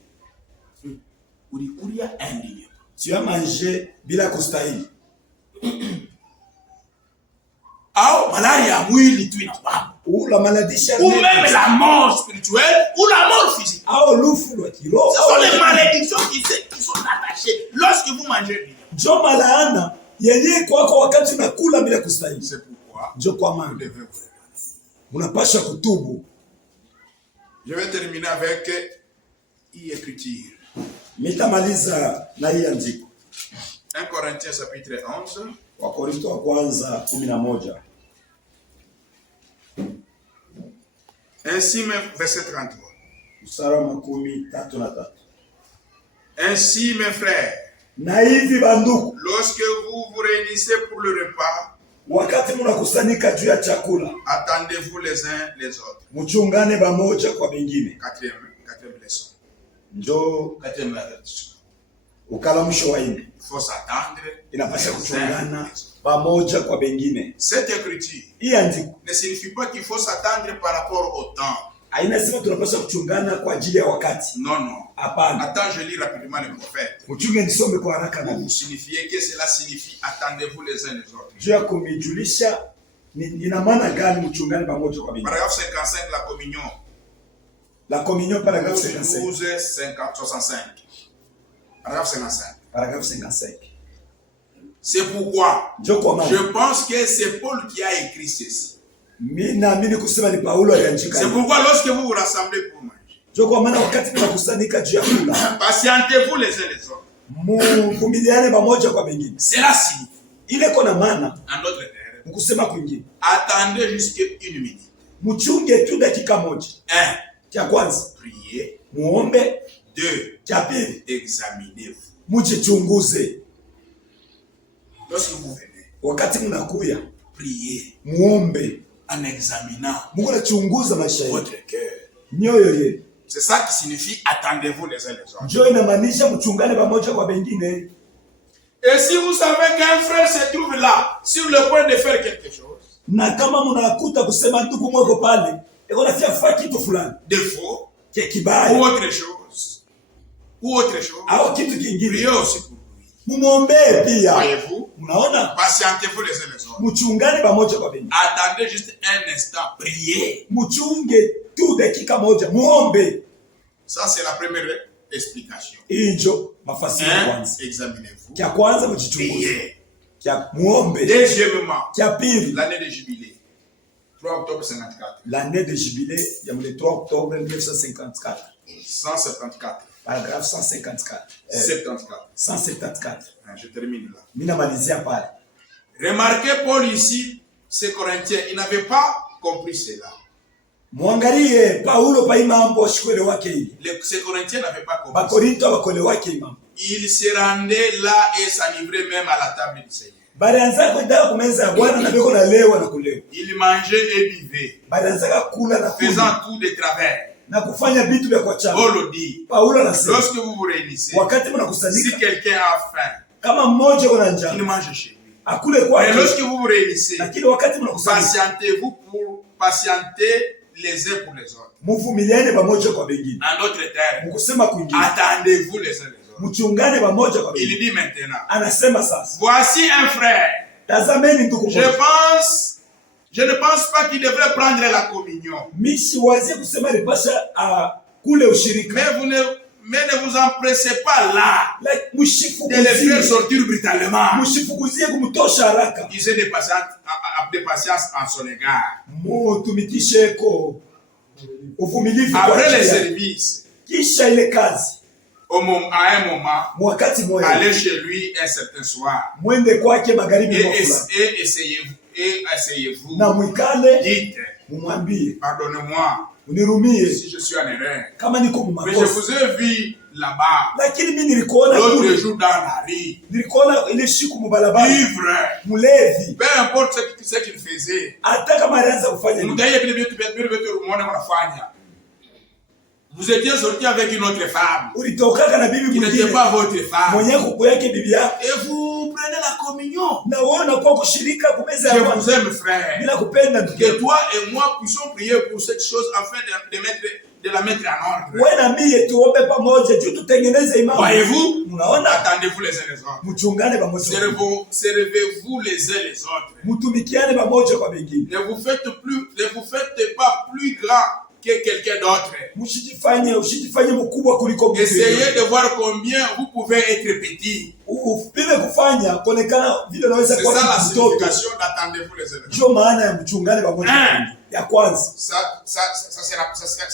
Ulikulia indigné. Tu as mangé bila kustahili. Au maladie ya mwili tu inapamba. Ou la maladie charnelle. Ou même la mort spirituelle ou la mort physique. Au lufu la kiroho. Ce sont les malédictions qui sont attachées lorsque vous mangez bien. Ndio malaana yenye kwako wakati unakula bila kustahili. C'est pourquoi. Ndio kwa maana unapaswa kutubu. Je vais terminer avec une écriture. Mitamaliza na hii andiko. 1 Corinthiens chapitre 11. Wakorintho wa kwanza 11. Ainsi même verset 33. Mstari wa 13. Ainsi mes frères, na hivi banduku, lorsque vous vous réunissez pour le repas, wakati mnakusanyika juu ya chakula, attendez-vous les uns les autres. Mchungane pamoja kwa wengine. Quatrième leçon. Njo quatrième leçon. Ukalamsho wa nne. Il faut s'attendre. Inapaswa kuchungana pamoja kwa wengine. Cette écriture hii andiko ne signifie pas qu'il faut s'attendre par rapport au temps. Haina sema tunapaswa kuchungana kwa ajili ya wakati. Non, non. Hapana. Attends, je lis rapidement le prophète. Mchunge nisome kwa haraka na. Vous signifiez que cela signifie attendez-vous les uns les autres. Juu ya kumijulisha ina maana gani mchungane pamoja kwa wengine. Paragraphe 55, la communion. La communion, paragraphe 55. 12, 65. Paragraphe 55. Paragraphe 55. C'est pourquoi je pense que c'est Paul qui a écrit ceci. C'est pourquoi lorsque vous vous rassemblez pour manger, patientez-vous les uns les autres. Cela signifie, en d'autres termes, attendez jusqu'à une minute. 1. Priez. 2. Examinez-vous. Lorsque vous venez, priez en examinant votre cœur. C'est ça qui signifie attendez-vous les uns les autres. Et si vous savez qu'un frère se trouve là, sur le point de faire quelque chose, de faux, ou autre chose, priez aussi pour lui. Voyez-vous? Patientez-vous les uns les autres. Attendez juste un instant. Priez. Ça, c'est la première explication. Examinez-vous. Priez. Deuxièmement, l'année de jubilé. 3 octobre 54. L'année de jubilé, il y a le 3 octobre 1954. 174. Paragraphe 154. 174. Je termine là. Remarquez Paul ici, ces Corinthiens, ils n'avaient pas compris cela. Ces Corinthiens n'avaient pas compris cela. Ils se rendaient là et s'enivraient même à la table du Seigneur. Ils mangeaient et buvaient, faisant tout de travers. Paul dit, lorsque vous vous réunissez, si quelqu'un a faim, il mange chez lui. Mais lorsque vous vous réunissez, patientez-vous pour patienter les uns pour les autres. En d'autres termes, attendez-vous les uns les autres. Il dit maintenant, voici un frère. Je ne pense pas qu'il devrait prendre la communion. Mais ne vous empressez pas là de les faire sortir brutalement. Usez de patience en son égard. Après les services, à un moment, allez chez lui un certain soir et essayez-vous. Dites, pardonnez-moi si je suis en erreur, mais je vous ai vu là-bas l'autre jour dans la rue, ivre, peu importe ce qu'il faisait. Vous étiez sorti avec une autre femme qui n'était pas votre femme. Et vous prenez la communion. Je vous aime, frère. Que toi et moi puissions prier pour cette chose afin de la mettre en ordre. Wewe na mimi tuombe pamoja juu tutengeneze imani. Voyez-vous? Unaona? Attendez-vous les uns les autres. Mchungane pamoja. Servez-vous les uns les autres. Mtumikiane pamoja kwa wengine. Ne vous faites pas plus grand que quelqu'un d'autre. Usijifanye mkubwa kuliko mtu. Essayez de voir combien vous pouvez être petit. Upime kufanya kuonekana vile unaweza kuwa mtoto. C'est ça la signification d'attendez-vous les uns les autres. Ndio maana ya mchungane pamoja. Ya kwanza. Ça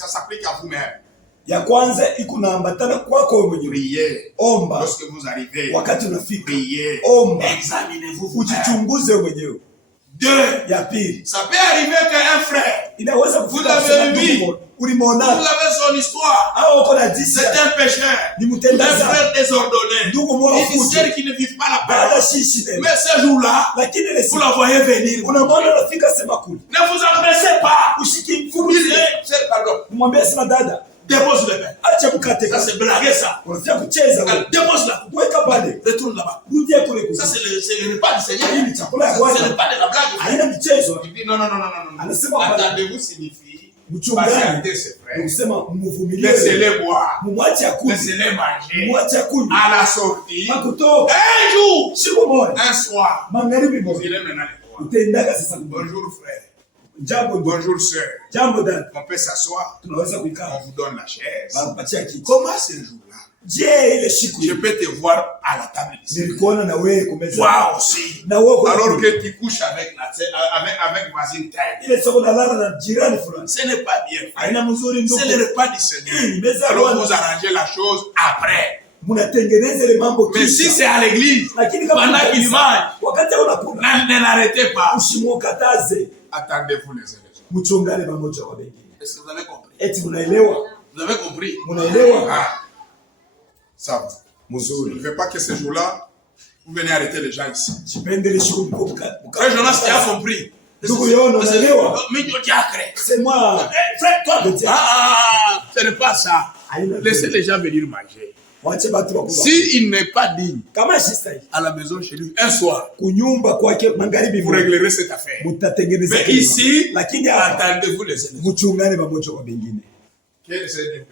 s'applique à vous-même. Ya kwanza iko naambatana kwako wewe mwenyewe. Priez. Omba. Lorsque vous arrivez. Wakati unafika. Priez. Omba. Examinez-vous. Ujichunguze wewe mwenyewe. Deux. Ya pili. Ça peut arriver qu'un frère. Inaweza kufika vous ulimuona. Vous avez son histoire. Au uko na disi. C'est un pécheur. Ni mtenda un frère désordonné. Ndugu mwa futi. Qui ne vivent pas la paix. Baada shishi. Mais ce jour-là, vous la voyez venir. Unamwona anafika sema kule. Ne vous empressez pas. Ushiki mfuruze. Pardon. Mwambie sema dada. Dépose le pain. Acha mkate. Ça c'est blaguer ça. Unafia kucheza wewe. Dépose la coupe. Weka pale. Retourne là-bas. Rudia kule kule. Ça c'est le repas du Seigneur. Hii ni chakula ya Bwana. C'est le repas de la blague. Haina michezo. Il dit non. Anasema attendez-vous signifie mchungani. Unasema mvumilie. Laissez-les boire. Mumwache akule. Laissez-les manger. Mumwache akule. À la sortie. Makutoka. Un jour. Siku moja. Un soir. Magharibi moja. Vous irez maintenant les voir. Utaendaga sasa. Bonjour frère. Jambo bonjour sœur. Jambo dada. On peut s'asseoir. Tunaweza kukaa. On vous donne la chaise. Bakupatia kiti. Comment ce jour-là? Je ile siku. Je peux te voir à la table ici. Nilikuona na wewe kumeza. Toi aussi. Na wewe alors que tu couches avec voisine taille. Ile soko na lala na jirani fulani. Ce n'est pas bien. Haina mzuri ndugu. C'est le repas du Seigneur. Alors vous arrangez la chose après. Munatengeneza ile mambo kisha. Mais si c'est à l'église, pendant qu'il mange, wakati unakula, ne l'arrêtez pas. Usimukataze. Attendez-vous les uns les autres. Mchungane pamoja kwa wengine. Est-ce que vous avez compris? Eti munaelewa? Vous avez compris? Munaelewa? Ah. Ça va. Je ne veux pas que ce jour-là, vous venez arrêter les gens ici. Frère Jonas, tu as compris. C'est moi. Ce n'est pas ça. Laissez les gens venir manger. S'il n'est pas digne à la maison chez lui, un soir, vous réglerez cette affaire. Mais ici, attendez-vous les uns. Quel est ce Dieu?